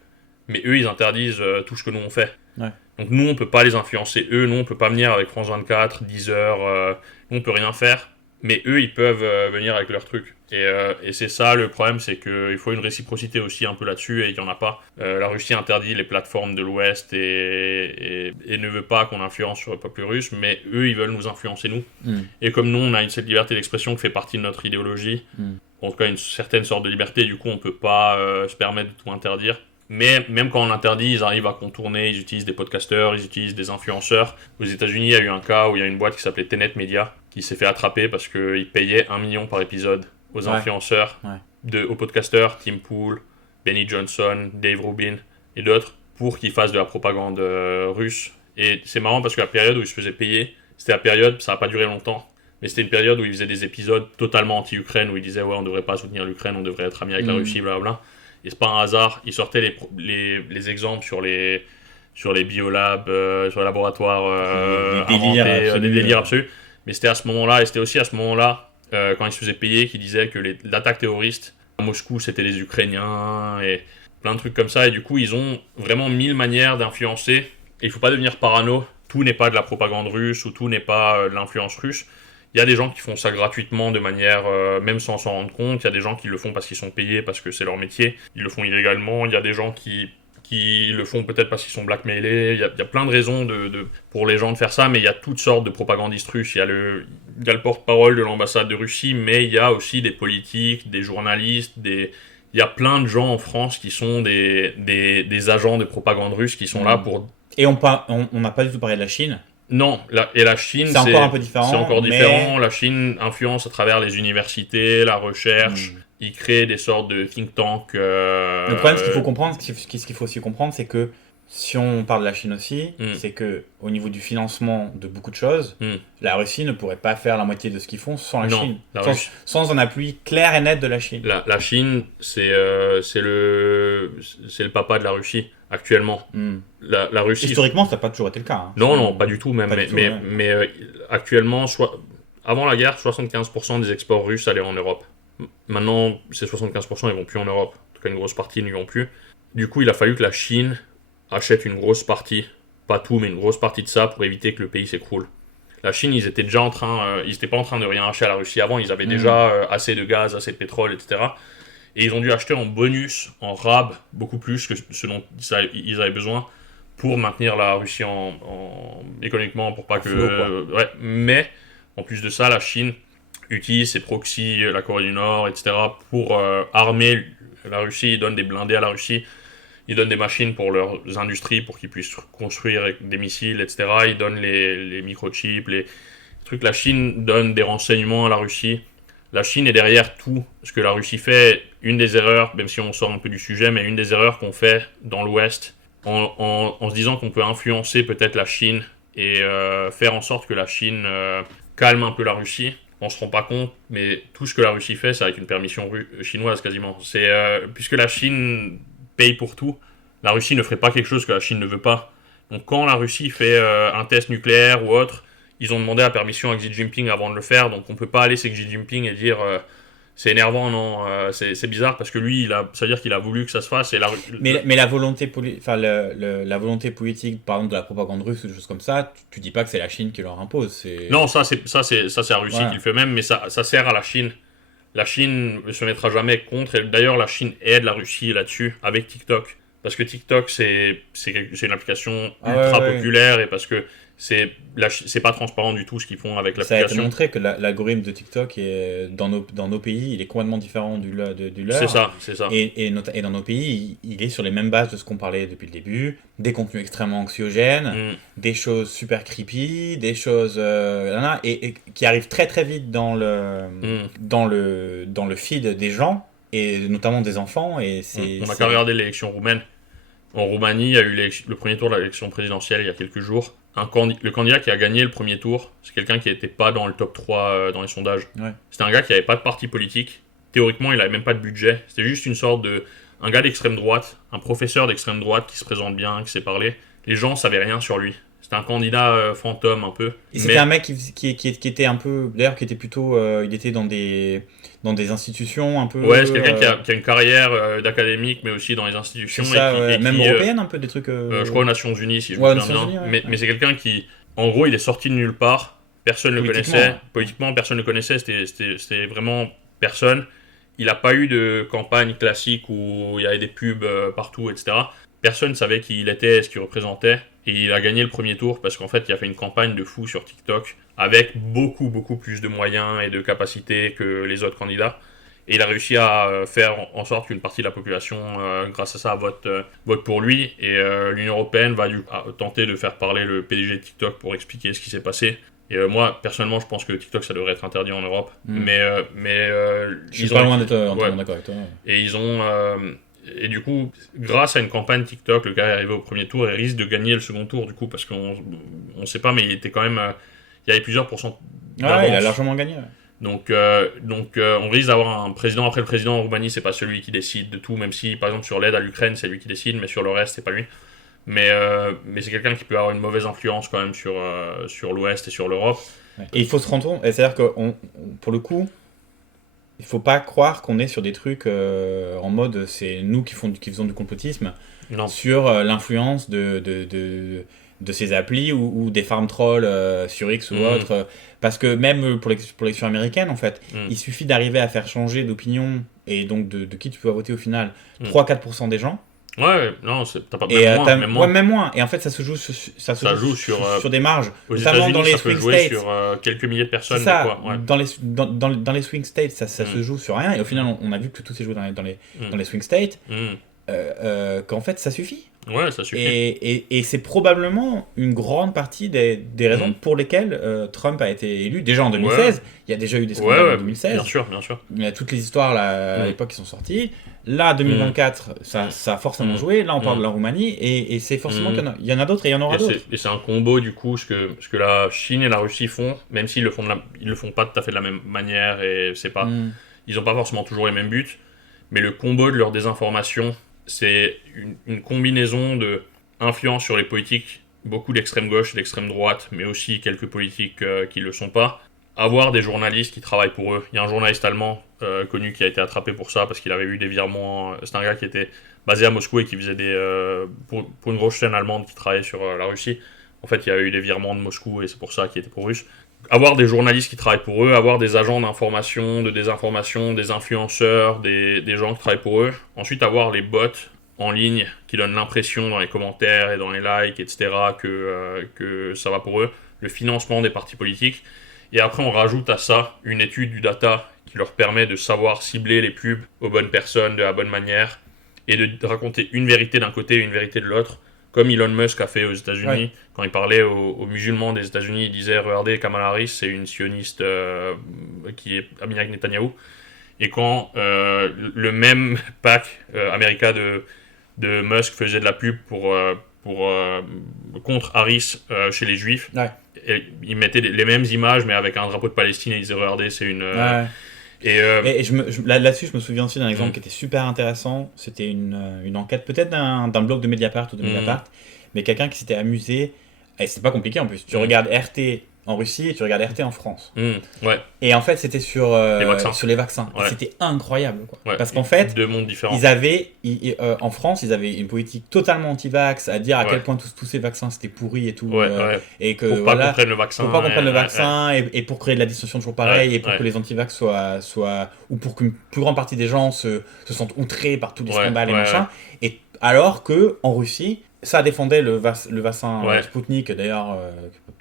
mais eux, ils interdisent tout ce que nous on fait. Ouais. Donc nous, on peut pas les influencer. Eux, nous, on peut pas venir avec France 24, 10h. Nous, on peut rien faire. Mais eux, ils peuvent venir avec leurs trucs. Et c'est ça le problème, c'est qu'il faut une réciprocité aussi un peu là-dessus, et il n'y en a pas. La Russie interdit les plateformes de l'Ouest et ne veut pas qu'on influence sur le peuple russe, mais eux, ils veulent nous influencer, nous. Et comme nous, on a cette liberté d'expression qui fait partie de notre idéologie, en tout cas une certaine sorte de liberté, du coup, on ne peut pas se permettre de tout interdire. Mais même quand on interdit, ils arrivent à contourner, ils utilisent des podcasteurs, ils utilisent des influenceurs. Aux États-Unis, il y a eu un cas où il y a une boîte qui s'appelait Tenet Media qui s'est fait attraper parce qu'ils payaient 1 million par épisode aux influenceurs, aux podcasteurs, Tim Pool, Benny Johnson, Dave Rubin et d'autres pour qu'ils fassent de la propagande russe. Et c'est marrant parce que la période où ils se faisaient payer, c'était la période, ça n'a pas duré longtemps, mais c'était une période où ils faisaient des épisodes totalement anti-Ukraine, où ils disaient on ne devrait pas soutenir l'Ukraine, on devrait être amis avec la Russie, blablabla. Et c'est pas un hasard, ils sortaient les exemples sur les biolabs, sur les laboratoires des délires absolus. Mais c'était à ce moment-là, et c'était aussi à ce moment-là, quand ils se faisaient payer, qu'ils disaient que l'attaque terroriste à Moscou, c'était les Ukrainiens, et plein de trucs comme ça. Et du coup, ils ont vraiment 1000 manières d'influencer. Et il faut pas devenir parano. Tout n'est pas de la propagande russe, ou tout n'est pas de l'influence russe. Il y a des gens qui font ça gratuitement de manière, même sans s'en rendre compte. Il y a des gens qui le font parce qu'ils sont payés, parce que c'est leur métier. Ils le font illégalement. Il y a des gens qui le font peut-être parce qu'ils sont blackmailés. Il y a plein de raisons pour les gens de faire ça, mais il y a toutes sortes de propagandistes russes. Il y a le porte-parole de l'ambassade de Russie, mais il y a aussi des politiques, des journalistes, il y a plein de gens en France qui sont des agents de propagande russe qui sont là pour... Et on n'a pas du tout parlé de la Chine. Non, la Chine, c'est encore un peu différent. C'est encore différent. La Chine influence à travers les universités, la recherche. Ils créent des sortes de think tanks. Le problème, ce qu'il faut comprendre, ce qu'il faut aussi comprendre, c'est que si on parle de la Chine aussi, c'est que au niveau du financement de beaucoup de choses, la Russie ne pourrait pas faire la moitié de ce qu'ils font sans la Chine, sans un appui clair et net de la Chine. La Chine, c'est le papa de la Russie. actuellement. La Russie... Historiquement, ça n'a pas toujours été le cas. Hein. Non, pas du tout même. Mais actuellement, avant la guerre, 75% des exports russes allaient en Europe. Maintenant, ces 75%, ils vont plus en Europe. En tout cas, une grosse partie n'y vont plus. Du coup, il a fallu que la Chine achète une grosse partie, pas tout, mais une grosse partie de ça pour éviter que le pays s'écroule. La Chine, ils étaient déjà ils n'étaient pas en train de rien acheter à la Russie avant. Ils avaient déjà assez de gaz, assez de pétrole, etc. Et ils ont dû acheter en bonus, en rab, beaucoup plus que ce dont ils avaient besoin pour maintenir la Russie économiquement, pour pas que... Mais, en plus de ça, la Chine utilise ses proxys, la Corée du Nord, etc. pour armer la Russie. Ils donnent des blindés à la Russie. Ils donnent des machines pour leurs industries, pour qu'ils puissent construire des missiles, etc. Ils donnent les microchips, les trucs. La Chine donne des renseignements à la Russie. La Chine est derrière tout ce que la Russie fait. Une des erreurs, même si on sort un peu du sujet, mais une des erreurs qu'on fait dans l'Ouest, en se disant qu'on peut influencer peut-être la Chine et faire en sorte que la Chine calme un peu la Russie. On se rend pas compte, mais tout ce que la Russie fait, c'est avec une permission chinoise quasiment. Puisque la Chine paye pour tout, la Russie ne ferait pas quelque chose que la Chine ne veut pas. Donc quand la Russie fait un test nucléaire ou autre, ils ont demandé la permission à Xi Jinping avant de le faire, donc on peut pas aller chez Xi Jinping et dire c'est énervant, non, c'est bizarre parce que lui, ça veut dire qu'il a voulu que ça se fasse. Et mais la volonté la volonté politique, par exemple de la propagande russe ou des choses comme ça, tu dis pas que c'est la Chine qui leur impose. Non, ça c'est la Russie qui le fait même, mais ça sert à la Chine. La Chine ne se mettra jamais contre, et d'ailleurs la Chine aide la Russie là-dessus avec TikTok. Parce que TikTok c'est une application ultra populaire et parce que c'est pas transparent du tout ce qu'ils font avec l'application. Ça a été montré que l'algorithme de TikTok est, dans nos pays, il est complètement différent du leur. C'est ça. Et dans nos pays, il est sur les mêmes bases de ce qu'on parlait depuis le début. Des contenus extrêmement anxiogènes, des choses super creepy, des choses et qui arrivent très très vite dans le feed des gens, et notamment des enfants. Et on n'a qu'à regarder l'élection roumaine. En Roumanie, il y a eu le premier tour de l'élection présidentielle il y a quelques jours. Le candidat qui a gagné le premier tour, c'est quelqu'un qui n'était pas dans le top 3 dans les sondages. Ouais. C'était un gars qui n'avait pas de parti politique. Théoriquement, il n'avait même pas de budget. C'était juste une sorte un gars d'extrême droite, un professeur d'extrême droite qui se présente bien, qui sait parler. Les gens ne savaient rien sur lui. C'était un candidat fantôme un peu. Et c'était un mec qui était un peu... D'ailleurs, qui était plutôt... il était dans des institutions un peu... Ouais, c'est quelqu'un qui a une carrière d'académique, mais aussi dans les institutions. C'est ça, même européenne, un peu, des trucs... je crois aux Nations Unies, si je me souviens bien. Mais c'est quelqu'un qui, en gros, il est sorti de nulle part. Personne ne le connaissait. Politiquement, personne ne le connaissait. C'était vraiment personne. Il n'a pas eu de campagne classique où il y avait des pubs partout, etc. Personne ne savait qui il était, ce qu'il représentait. Et il a gagné le premier tour parce qu'en fait, il a fait une campagne de fou sur TikTok avec beaucoup, beaucoup plus de moyens et de capacités que les autres candidats. Et il a réussi à faire en sorte qu'une partie de la population, grâce à ça, vote pour lui. Et l'Union européenne va tenter de faire parler le PDG de TikTok pour expliquer ce qui s'est passé. Et moi, personnellement, je pense que TikTok, ça devrait être interdit en Europe. Je suis pas loin d'être entièrement d'accord avec toi. Et ils ont... Et du coup, grâce à une campagne TikTok, le gars est arrivé au premier tour et risque de gagner le second tour, du coup, parce qu'on sait pas, mais il était quand même... il y avait plusieurs pourcents d'avance. Il a largement gagné. Donc, on risque d'avoir un président. Après, le président en Roumanie, c'est pas celui qui décide de tout, même si, par exemple, sur l'aide à l'Ukraine, c'est lui qui décide, mais sur le reste, c'est pas lui. Mais c'est quelqu'un qui peut avoir une mauvaise influence quand même sur l'Ouest et sur l'Europe. Et il faut se rendre compte, c'est-à-dire que pour le coup, il faut pas croire qu'on est sur des trucs en mode c'est nous qui faisons du complotisme. Non. Sur l'influence de ces applis ou des farm trolls sur X ou autre. Parce que même pour l'élection américaine, en fait, il suffit d'arriver à faire changer d'opinion et donc de qui tu peux voter au final 3-4% des gens. Ouais, non, t'as pas même moins. Même moins. Et en fait, ça se joue sur des marges. Aux États-Unis, dans les ça swing peut jouer states, sur quelques milliers de personnes. C'est ça. Dans les swing states, ça se joue sur rien. Et au final, on a vu que tout s'est joué dans les swing states. Qu'en fait, ça suffit. Ouais, ça suffit. Et c'est probablement une grande partie des raisons pour lesquelles Trump a été élu. Déjà en 2016, il y a déjà eu des scandales en 2016. Bien sûr. Il y a toutes les histoires là, à l'époque qui sont sorties. Là, 2024, ça a forcément joué. Là, on parle de la Roumanie. Et c'est forcément qu'il y en a d'autres et il y en aura d'autres. Et c'est un combo, du coup, ce que la Chine et la Russie font, même s'ils le font pas tout à fait de la même manière. Et c'est pas, ils n'ont pas forcément toujours les mêmes buts. Mais le combo de leur désinformation c'est une combinaison de influence sur les politiques, beaucoup d'extrême gauche et d'extrême droite, mais aussi quelques politiques qui ne le sont pas. Avoir des journalistes qui travaillent pour eux. Il y a un journaliste allemand connu qui a été attrapé pour ça parce qu'il avait eu des virements. C'est un gars qui était basé à Moscou et qui faisait pour une grosse chaîne allemande qui travaillait sur la Russie. En fait, il y a eu des virements de Moscou et c'est pour ça qu'il était pro-russe. Avoir des journalistes qui travaillent pour eux, avoir des agents d'information, de désinformation, des influenceurs, des gens qui travaillent pour eux. Ensuite, avoir les bots en ligne qui donnent l'impression dans les commentaires et dans les likes, etc., que ça va pour eux. Le financement des partis politiques. Et après, on rajoute à ça une étude du data qui leur permet de savoir cibler les pubs aux bonnes personnes de la bonne manière et de raconter une vérité d'un côté et une vérité de l'autre. Comme Elon Musk a fait aux États-Unis, ouais. Quand il parlait aux musulmans des États-Unis, il disait « Regardez, Kamala Harris, c'est une sioniste qui est amie avec Netanyahou. » Et quand le même pack américain de Musk faisait de la pub contre Harris chez les Juifs, ouais. Et il mettait les mêmes images, mais avec un drapeau de Palestine, et il disait « Regardez, c'est une... Ouais. » Et là-dessus, je me souviens aussi d'un exemple qui était super intéressant. C'était une enquête, peut-être d'un blog de Mediapart ou de Mediapart, mais quelqu'un qui s'était amusé. Et c'était pas compliqué en plus. Tu regardes RT en Russie et tu regardes RT en France. Ouais. Et en fait, c'était sur les vaccins. Ouais. C'était incroyable, quoi. Ouais. Parce qu'en fait, deux mondes différents. En France, ils avaient une politique totalement anti-vax, à dire à quel point tous ces vaccins c'était pourri et tout. Et que, pour pas qu'on prenne le vaccin. Pour pas qu'on prenne le vaccin et pour créer de la distorsion toujours pareil et pour que les anti-vax soient. Ou pour qu'une plus grande partie des gens se sentent outrés par tous les scandales et machin. Et alors qu'en Russie, ça défendait le vaccin Sputnik, d'ailleurs,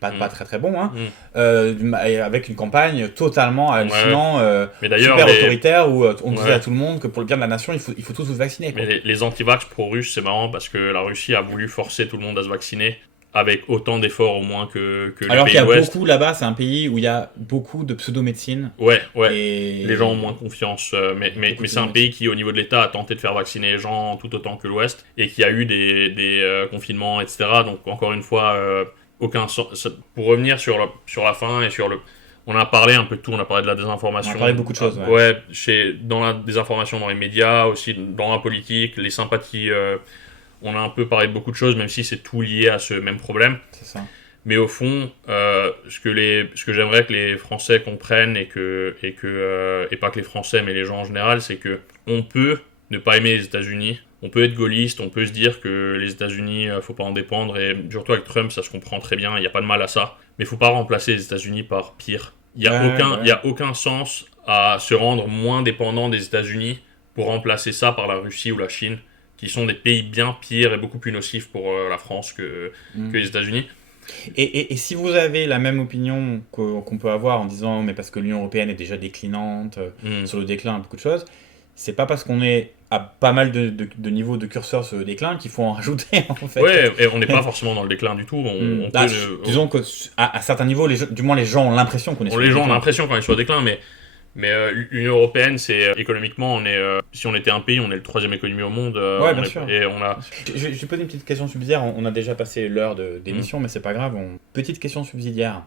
pas très très bon, hein, avec une campagne totalement hallucinant, super autoritaire, où on disait à tout le monde que pour le bien de la nation, il faut tous vous vacciner. Quoi. Mais les anti-vax pro-russes, c'est marrant parce que la Russie a voulu forcer tout le monde à se vacciner, avec autant d'efforts au moins que les pays alors qu'il y a ouest. Beaucoup là-bas, c'est un pays où il y a beaucoup de pseudo-médecine. Ouais. Et les gens ont moins confiance. Mais c'est un pays qui, au niveau de l'État, a tenté de faire vacciner les gens tout autant que l'Ouest et qui a eu des confinements, etc. Donc, encore une fois, aucun sens. Pour revenir sur la fin et sur le... On a parlé un peu de tout, on a parlé de la désinformation. On a parlé de beaucoup de choses, dans la désinformation dans les médias, aussi dans la politique, les sympathies... On a un peu parlé de beaucoup de choses, même si c'est tout lié à ce même problème. C'est ça. Mais au fond, ce que j'aimerais que les Français comprennent et pas que les Français, mais les gens en général, c'est que on peut ne pas aimer les États-Unis, on peut être gaulliste, on peut se dire que les États-Unis, faut pas en dépendre, et surtout avec Trump, ça se comprend très bien, il n'y a pas de mal à ça. Mais il faut pas remplacer les États-Unis par pire. Il y a aucun sens à se rendre moins dépendant des États-Unis pour remplacer ça par la Russie ou la Chine, qui sont des pays bien pires et beaucoup plus nocifs pour la France que les États-Unis. Et si vous avez la même opinion qu'on peut avoir en disant mais parce que l'Union Européenne est déjà déclinante, sur le déclin, beaucoup de choses, c'est pas parce qu'on est à pas mal de niveaux de curseur sur le déclin qu'il faut en rajouter en fait. Ouais, et on n'est pas forcément dans le déclin du tout. Disons qu'à certains niveaux, du moins les gens ont l'impression qu'on est sur le déclin. Les gens ont l'impression qu'on est sur le déclin, mais l'Union Européenne, c'est économiquement, si on était un pays, on est le 3e économie au monde. Bien sûr. Et on a... Je vais poser une petite question subsidiaire. On a déjà passé l'heure d'émission, mais c'est pas grave. Petite question subsidiaire.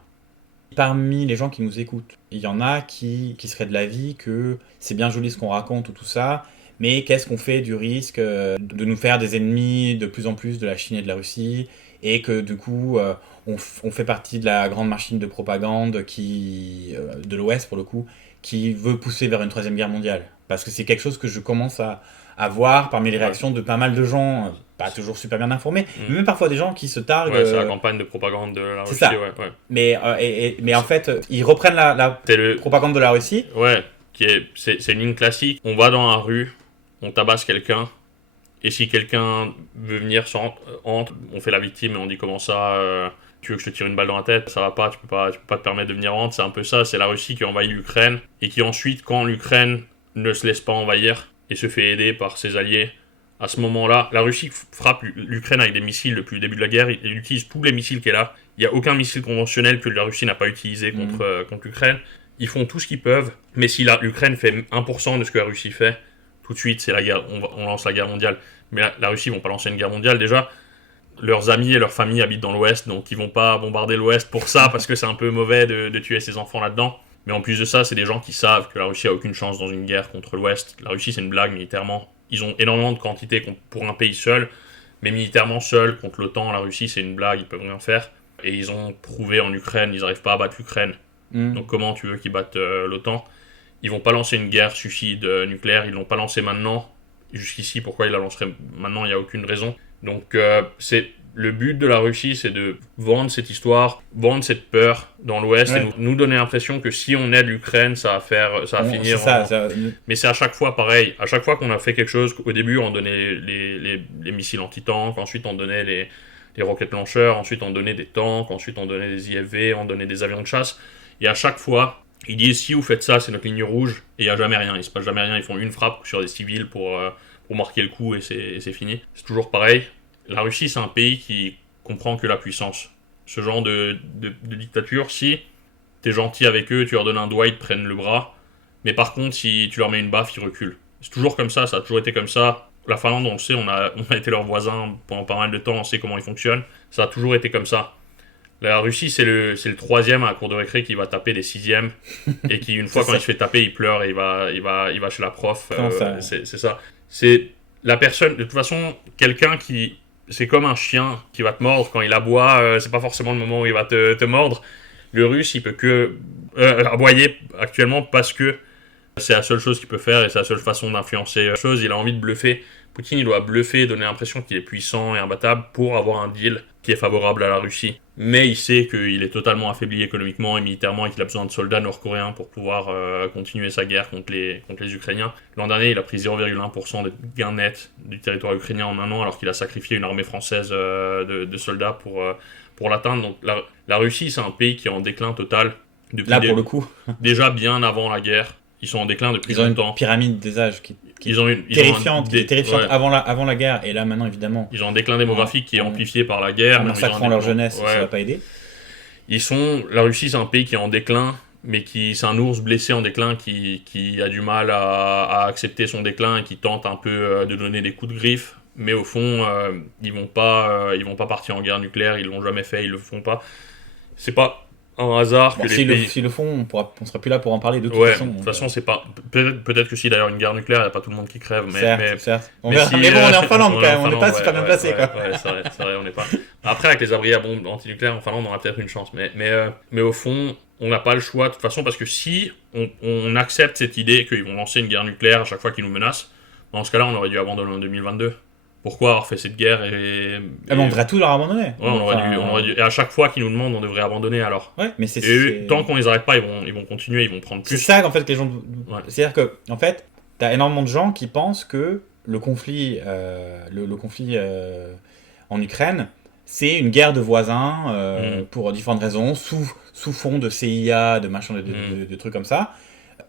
Parmi les gens qui nous écoutent, il y en a qui seraient de l'avis que c'est bien joli ce qu'on raconte ou tout ça, mais qu'est-ce qu'on fait du risque de nous faire des ennemis de plus en plus de la Chine et de la Russie, et que du coup on fait partie de la grande machine de propagande de l'Ouest pour le coup, qui veut pousser vers une 3e guerre mondiale. Parce que c'est quelque chose que je commence à voir parmi les réactions de pas mal de gens, pas toujours super bien informés, mais même parfois des gens qui se targuent... Ouais, c'est la campagne de propagande de la Russie. C'est ça. Ouais. Mais en fait, ils reprennent la propagande de la Russie. Ouais, c'est une ligne classique. On va dans la rue, on tabasse quelqu'un, et si quelqu'un veut venir, on fait la victime et on dit comment ça... Tu veux que je te tire une balle dans la tête, ça va pas, tu peux pas te permettre de venir rentrer, c'est un peu ça, c'est la Russie qui envahit l'Ukraine, et qui ensuite, quand l'Ukraine ne se laisse pas envahir, et se fait aider par ses alliés, à ce moment-là, la Russie frappe l'Ukraine avec des missiles depuis le début de la guerre, il utilise tous les missiles qu'elle a, il n'y a aucun missile conventionnel que la Russie n'a pas utilisé contre l'Ukraine, ils font tout ce qu'ils peuvent, mais si l'Ukraine fait 1% de ce que la Russie fait, tout de suite, c'est la guerre, on lance la guerre mondiale. Mais la Russie ne vont pas lancer une guerre mondiale, déjà. Leurs amis et leurs familles habitent dans l'Ouest, donc ils vont pas bombarder l'Ouest pour ça, parce que c'est un peu mauvais de tuer ses enfants là-dedans. Mais en plus de ça, c'est des gens qui savent que la Russie a aucune chance dans une guerre contre l'Ouest. La Russie, c'est une blague militairement. ils ont énormément de quantité pour un pays seul, mais militairement seul contre l'OTAN, la Russie, c'est une blague, ils peuvent rien faire. Et ils ont prouvé en Ukraine, ils n'arrivent pas à battre l'Ukraine. Donc comment tu veux qu'ils battent l'OTAN? Ils vont pas lancer une guerre suicide nucléaire, ils l'ont pas lancé maintenant. Jusqu'ici, pourquoi ils la lanceraient maintenant? Il n'y a aucune raison. Donc c'est le but de la Russie, c'est de vendre cette histoire, vendre cette peur dans l'Ouest, et nous donner l'impression que si on aide l'Ukraine, ça va finir. Mais c'est à chaque fois pareil. À chaque fois qu'on a fait quelque chose, au début on donnait les missiles anti-tanks, ensuite on donnait les roquettes lanceurs, ensuite on donnait des tanks, ensuite on donnait des IFV, on donnait des avions de chasse. Et à chaque fois, ils disent si vous faites ça, c'est notre ligne rouge, et il n'y a jamais rien, il ne se passe jamais rien. Ils font une frappe sur des civils pour marquer le coup et c'est fini. C'est toujours pareil. La Russie, c'est un pays qui comprend que la puissance. Ce genre de dictature, si t'es gentil avec eux, tu leur donnes un doigt, ils te prennent le bras. Mais par contre, si tu leur mets une baffe, ils reculent. C'est toujours comme ça a toujours été comme ça. La Finlande, on le sait, on a été leurs voisins pendant pas mal de temps, on sait comment ils fonctionnent. Ça a toujours été comme ça. La Russie, c'est le troisième à la cour de récré qui va taper les sixièmes. Et qui, une fois, quand il se fait taper, il pleure et il va chez la prof. C'est ça. C'est la personne, de toute façon, quelqu'un qui... C'est comme un chien qui va te mordre quand il aboie, c'est pas forcément le moment où il va te mordre. Le Russe, il peut que aboyer actuellement parce que c'est la seule chose qu'il peut faire et c'est la seule façon d'influencer la chose. Il a envie de bluffer. Poutine, il doit bluffer, donner l'impression qu'il est puissant et imbattable pour avoir un deal qui est favorable à la Russie. Mais il sait qu'il est totalement affaibli économiquement et militairement et qu'il a besoin de soldats nord-coréens pour pouvoir continuer sa guerre contre les Ukrainiens. L'an dernier, il a pris 0,1% de gains nets du territoire ukrainien en un an, alors qu'il a sacrifié une armée française de soldats pour l'atteindre. Donc la Russie, c'est un pays qui est en déclin total depuis là, pour le coup. déjà bien avant la guerre. Ils sont en déclin depuis longtemps. Ils ont une pyramide des âges qui est terrifiante avant la guerre, et là maintenant évidemment. Ils ont un déclin démographique qui est amplifié par la guerre. En massacrant leur jeunesse, ça va pas aider. La Russie, c'est un pays qui est en déclin, mais c'est un ours blessé en déclin qui a du mal à accepter son déclin et qui tente un peu de donner des coups de griffe. Mais au fond, ils vont pas partir en guerre nucléaire, ils l'ont jamais fait, ils le font pas. C'est pas un hasard que les pays... S'ils le font, on sera plus là pour en parler de toute façon. De toute façon, c'est pas... Peut-être que si d'ailleurs une guerre nucléaire, il n'y a pas tout le monde qui crève, mais... Certes. Mais bon, on est en Finlande quand même, on n'est pas super bien placé. C'est vrai, on n'est pas... Après, avec les abris à bombes antinucléaires, en Finlande, on a peut-être une chance, mais au fond, on n'a pas le choix de toute façon, parce que si on accepte cette idée qu'ils vont lancer une guerre nucléaire à chaque fois qu'ils nous menacent, dans ce cas-là, on aurait dû abandonner en 2022. Pourquoi avoir fait cette guerre on devrait tout leur abandonner. Ouais, on aurait dû. Et à chaque fois qu'ils nous demandent, on devrait abandonner alors. Ouais, mais tant qu'on les arrête pas, ils vont continuer, ils vont prendre plus. C'est ça en fait que les gens. Ouais. C'est-à-dire que en fait, t'as énormément de gens qui pensent que le conflit, en Ukraine, c'est une guerre de voisins pour différentes raisons, sous fond de CIA, de machin, de trucs comme ça.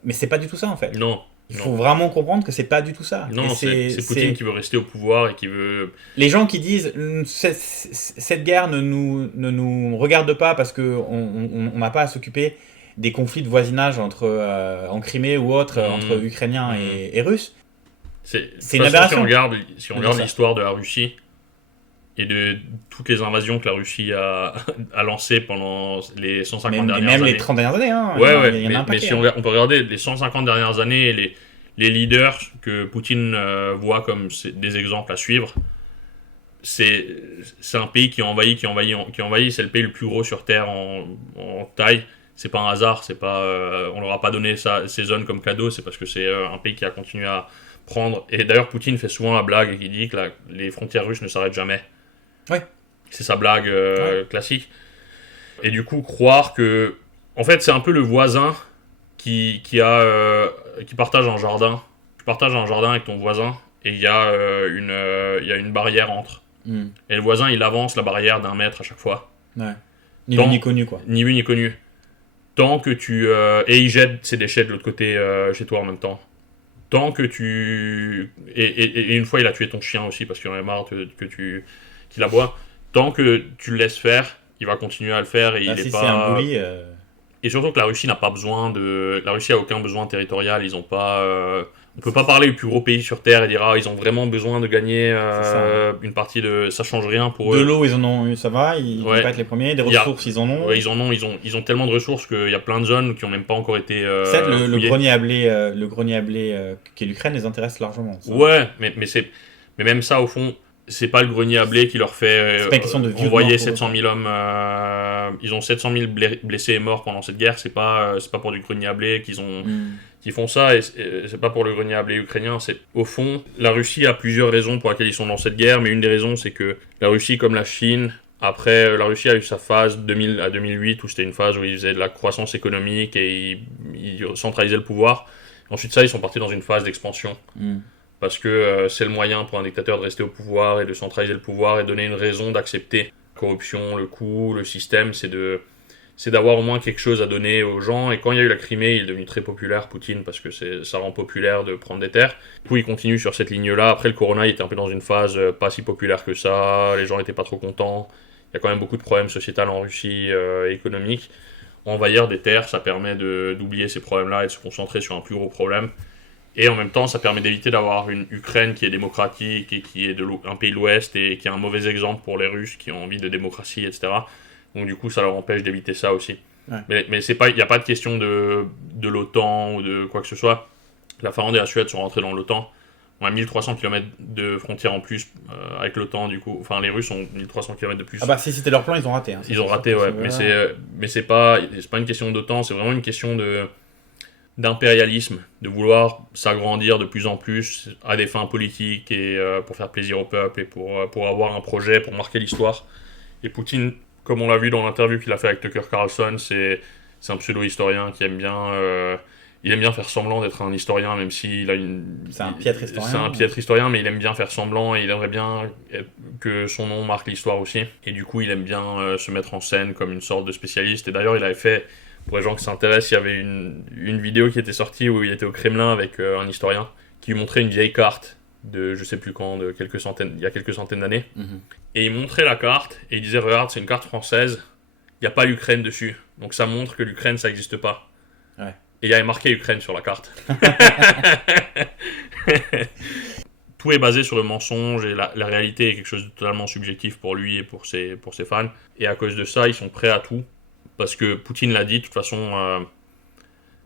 Mais c'est pas du tout ça en fait. Non. Il faut vraiment comprendre que c'est pas du tout ça. Non, c'est Poutine qui veut rester au pouvoir et qui veut... Les gens qui disent cette guerre ne nous regarde pas parce qu'on n'a pas à s'occuper des conflits de voisinage en Crimée ou autre entre Ukrainiens et Russes, c'est une aberration. Si on regarde l'histoire de la Russie et de toutes les invasions que la Russie a lancées pendant les 150 dernières années. Même les 30 dernières années. Hein, mais si on peut regarder les 150 dernières années et les leaders que Poutine voit comme des exemples à suivre, c'est un pays qui envahit. C'est le pays le plus gros sur Terre en taille. C'est pas un hasard. On leur a pas donné ces zones comme cadeau. C'est parce que c'est un pays qui a continué à prendre. Et d'ailleurs, Poutine fait souvent la blague et qui dit que les frontières russes ne s'arrêtent jamais. Ouais. C'est sa blague classique. Et du coup, croire que... En fait, c'est un peu le voisin qui partage un jardin. Tu partages un jardin avec ton voisin et il y a une barrière entre. Et le voisin, il avance la barrière d'1 mètre à chaque fois. Ouais. Ni vu ni connu, quoi. Ni vu ni connu. Tant que et il jette ses déchets de l'autre côté chez toi en même temps. Tant que tu... Et une fois, il a tué ton chien aussi parce qu'il en avait marre qu'il aboie. Tant que tu le laisses faire, il va continuer à le faire et c'est un bully. Et surtout que la Russie n'a pas besoin la Russie a aucun besoin territorial. Ils ont pas On peut pas parler du plus gros pays sur Terre et dire ils ont vraiment besoin de gagner une partie de... Ça change rien pour eux. De l'eau, ils en ont, ça va, ils vont pas être les premiers. Des ressources, ils en ont. Ouais, ils ont tellement de ressources qu'il y a plein de zones qui ont même pas encore été Certes, le grenier à blé qui est l'Ukraine les intéresse largement. Ça. Ouais, mais même ça, au fond, c'est pas le grenier à blé qui leur fait envoyer 700 000 hommes. Ils ont 700 000 blessés et morts pendant cette guerre. C'est pas pour du grenier à blé qu'ils font ça, et c'est pas pour le grenier à blé ukrainien. Au fond, la Russie a plusieurs raisons pour lesquelles ils sont dans cette guerre, mais une des raisons, c'est que la Russie, comme la Chine, après, la Russie a eu sa phase 2000 à 2008, où c'était une phase où ils faisaient de la croissance économique et ils centralisaient le pouvoir. Ensuite, ils sont partis dans une phase d'expansion. Parce que c'est le moyen pour un dictateur de rester au pouvoir et de centraliser le pouvoir et donner une raison d'accepter la corruption, le coût, le système, c'est d'avoir au moins quelque chose à donner aux gens. Et quand il y a eu la Crimée, il est devenu très populaire, Poutine, parce que ça rend populaire de prendre des terres. Du coup, il continue sur cette ligne-là. Après, le Corona, il était un peu dans une phase pas si populaire que ça, les gens n'étaient pas trop contents. Il y a quand même beaucoup de problèmes sociétals en Russie, économiques. Envahir des terres, ça permet d'oublier ces problèmes-là et de se concentrer sur un plus gros problème. Et en même temps, ça permet d'éviter d'avoir une Ukraine qui est démocratique et qui est un pays de l'Ouest et qui est un mauvais exemple pour les Russes qui ont envie de démocratie, etc. Donc du coup, ça leur empêche d'éviter ça aussi. Ouais. Mais il n'y a pas de question de l'OTAN ou de quoi que ce soit. La Finlande et la Suède sont rentrées dans l'OTAN. On a 1300 km de frontières en plus avec l'OTAN, du coup. Enfin, les Russes ont 1300 km de plus. Ah bah si c'était leur plan, ils ont raté. Hein, ils ont raté, ouais. Mais c'est pas une question d'OTAN, c'est vraiment une question d'impérialisme, de vouloir s'agrandir de plus en plus à des fins politiques et pour faire plaisir au peuple et pour avoir un projet, pour marquer l'histoire. Et Poutine, comme on l'a vu dans l'interview qu'il a fait avec Tucker Carlson, c'est un pseudo-historien qui aime bien faire semblant d'être un historien, même s'il a c'est un piètre historien. C'est un piètre historien, mais il aime bien faire semblant et il aimerait bien que son nom marque l'histoire aussi. Et du coup, il aime bien se mettre en scène comme une sorte de spécialiste. Et d'ailleurs, il avait fait... Pour les gens qui s'intéressent, il y avait une vidéo qui était sortie où il était au Kremlin avec un historien qui lui montrait une vieille carte de je sais plus quand, il y a quelques centaines d'années. Et il montrait la carte et il disait regarde, c'est une carte française, il n'y a pas l'Ukraine dessus. Donc ça montre que l'Ukraine, ça n'existe pas. Ouais. Et il y avait marqué Ukraine sur la carte. Tout est basé sur le mensonge et la réalité est quelque chose de totalement subjectif pour lui et pour ses fans. Et à cause de ça, ils sont prêts à tout. Parce que Poutine l'a dit, de toute façon,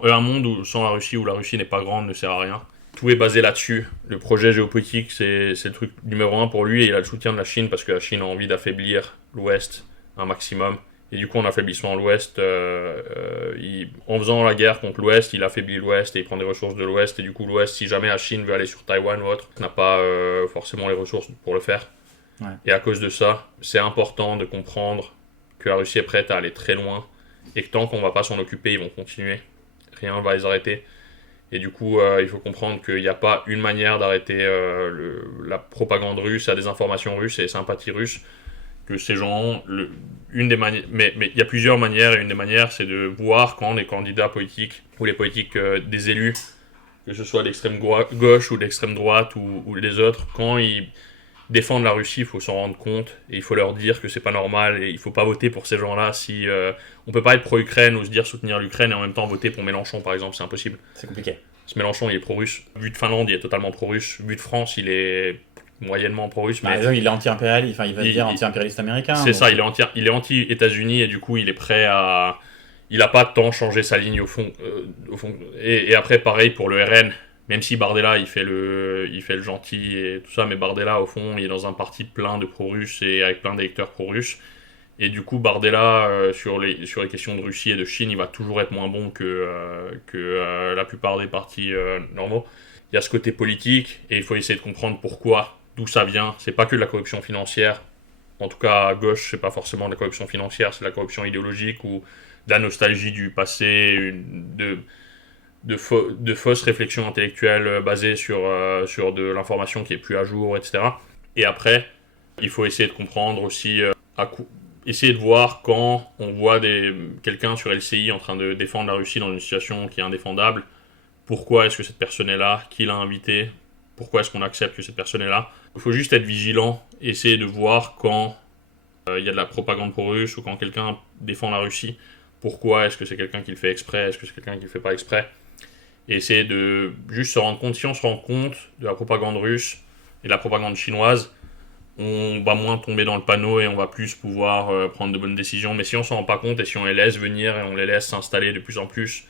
un monde sans la Russie, où la Russie n'est pas grande, ne sert à rien. Tout est basé là-dessus. Le projet géopolitique, c'est le truc numéro 1 pour lui, et il a le soutien de la Chine, parce que la Chine a envie d'affaiblir l'Ouest un maximum. Et du coup, en affaiblissant l'Ouest, en faisant la guerre contre l'Ouest, il affaiblit l'Ouest, et il prend des ressources de l'Ouest, et du coup, l'Ouest, si jamais la Chine veut aller sur Taïwan ou autre, n'a pas forcément les ressources pour le faire. Ouais. Et à cause de ça, c'est important de comprendre que la Russie est prête à aller très loin et que tant qu'on ne va pas s'en occuper, ils vont continuer. Rien ne va les arrêter. Et du coup, il faut comprendre qu'il n'y a pas une manière d'arrêter la propagande russe, la désinformation russe et les sympathies russes. Que ces gens, mais il y a plusieurs manières, et une des manières, c'est de voir quand les candidats politiques ou les politiques des élus, que ce soit d'extrême gauche ou d'extrême droite ou les autres, quand ils défendre la Russie, il faut s'en rendre compte et il faut leur dire que c'est pas normal et il faut pas voter pour ces gens-là. Si on peut pas être pro-Ukraine ou se dire soutenir l'Ukraine et en même temps voter pour Mélenchon par exemple, c'est impossible. C'est compliqué. Ce Mélenchon, il est pro-russe. Vu de Finlande, il est totalement pro-russe. Vu de France, il est moyennement pro-russe. Mais il est anti-impérialiste, enfin il va se dire anti-impérialiste américain. C'est ça, il est anti-États-Unis et du coup il est prêt à... Il a pas tant changé sa ligne au fond. Et après pareil pour le RN. Même si Bardella, il fait le gentil et tout ça, mais Bardella, au fond, il est dans un parti plein de pro-russes et avec plein d'électeurs pro-russes. Et du coup, Bardella, sur les questions de Russie et de Chine, il va toujours être moins bon que la plupart des partis normaux. Il y a ce côté politique, et il faut essayer de comprendre pourquoi, d'où ça vient. C'est pas que de la corruption financière. En tout cas, à gauche, c'est pas forcément de la corruption financière, c'est de la corruption idéologique ou de la nostalgie du passé, de fausses réflexions intellectuelles basées sur de l'information qui est plus à jour, etc. Et après, il faut essayer de comprendre aussi, essayer de voir quand on voit quelqu'un sur LCI en train de défendre la Russie dans une situation qui est indéfendable, pourquoi est-ce que cette personne est là, qui l'a invité, pourquoi est-ce qu'on accepte que cette personne est là. Il faut juste être vigilant, essayer de voir quand il y a de la propagande pro-russe ou quand quelqu'un défend la Russie, pourquoi est-ce que c'est quelqu'un qui le fait exprès, est-ce que c'est quelqu'un qui le fait pas exprès. et essayer de juste se rendre compte, si on se rend compte de la propagande russe et de la propagande chinoise, on va moins tomber dans le panneau et on va plus pouvoir prendre de bonnes décisions. Mais si on s'en rend pas compte et si on les laisse venir et on les laisse s'installer de plus en plus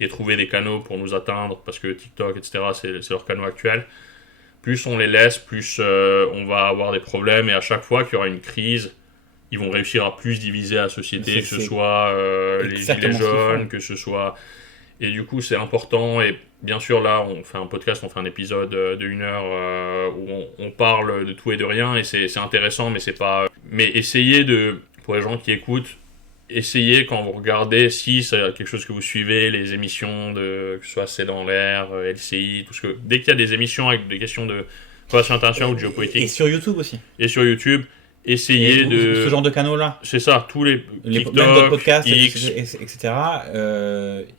et trouver des canaux pour nous atteindre, parce que TikTok, etc., c'est leur canal actuel, plus on les laisse, plus on va avoir des problèmes, et à chaque fois qu'il y aura une crise, ils vont réussir à plus diviser la société, que ce soit les gilets jaunes, que ce soit... Et du coup, c'est important, et bien sûr, là, on fait un podcast, on fait un épisode de 1 heure où on parle de tout et de rien, et c'est intéressant, mais c'est pas... Mais essayez de, pour les gens qui écoutent, essayez quand vous regardez, si c'est quelque chose que vous suivez, les émissions de, que ce soit C'est dans l'air, LCI, tout ce que... Dès qu'il y a des émissions avec des questions de relations internationales ou de géopolitique... Et sur YouTube aussi. Et sur YouTube, essayez de... Ce genre de canaux-là. C'est ça, tous les TikTok, même d'autres podcasts, X, etc.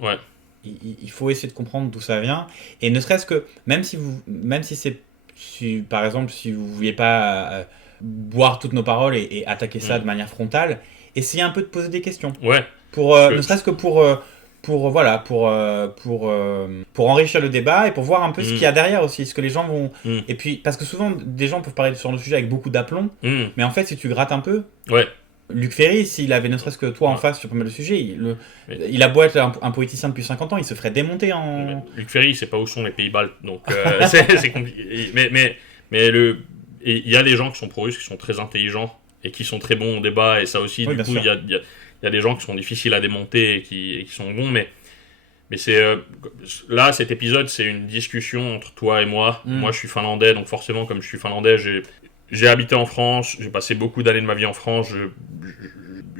Ouais. Il faut essayer de comprendre d'où ça vient, et ne serait-ce que même si par exemple si vous vouliez pas boire toutes nos paroles et attaquer ça de manière frontale, essayez un peu de poser des questions. Ouais. Ne serait-ce que pour enrichir le débat et pour voir un peu ce qu'il y a derrière aussi, ce que les gens vont. Et puis parce que souvent des gens peuvent parler sur le sujet avec beaucoup d'aplomb, mais en fait si tu grattes un peu. Ouais. Luc Ferry, s'il avait ne serait-ce que toi en face sur pas mal de sujets, il a beau être un politicien depuis 50 ans, il se ferait démonter en... Luc Ferry, il sait pas où sont les Pays-Baltes, donc c'est compliqué. Mais il y a des gens qui sont pro-russes, qui sont très intelligents et qui sont très bons au débat, et ça aussi, du coup, il y a des gens qui sont difficiles à démonter et qui sont bons, mais c'est... là, cet épisode, c'est une discussion entre toi et moi. Moi, je suis finlandais, donc forcément, comme je suis finlandais, j'ai habité en France, j'ai passé beaucoup d'années de ma vie en France,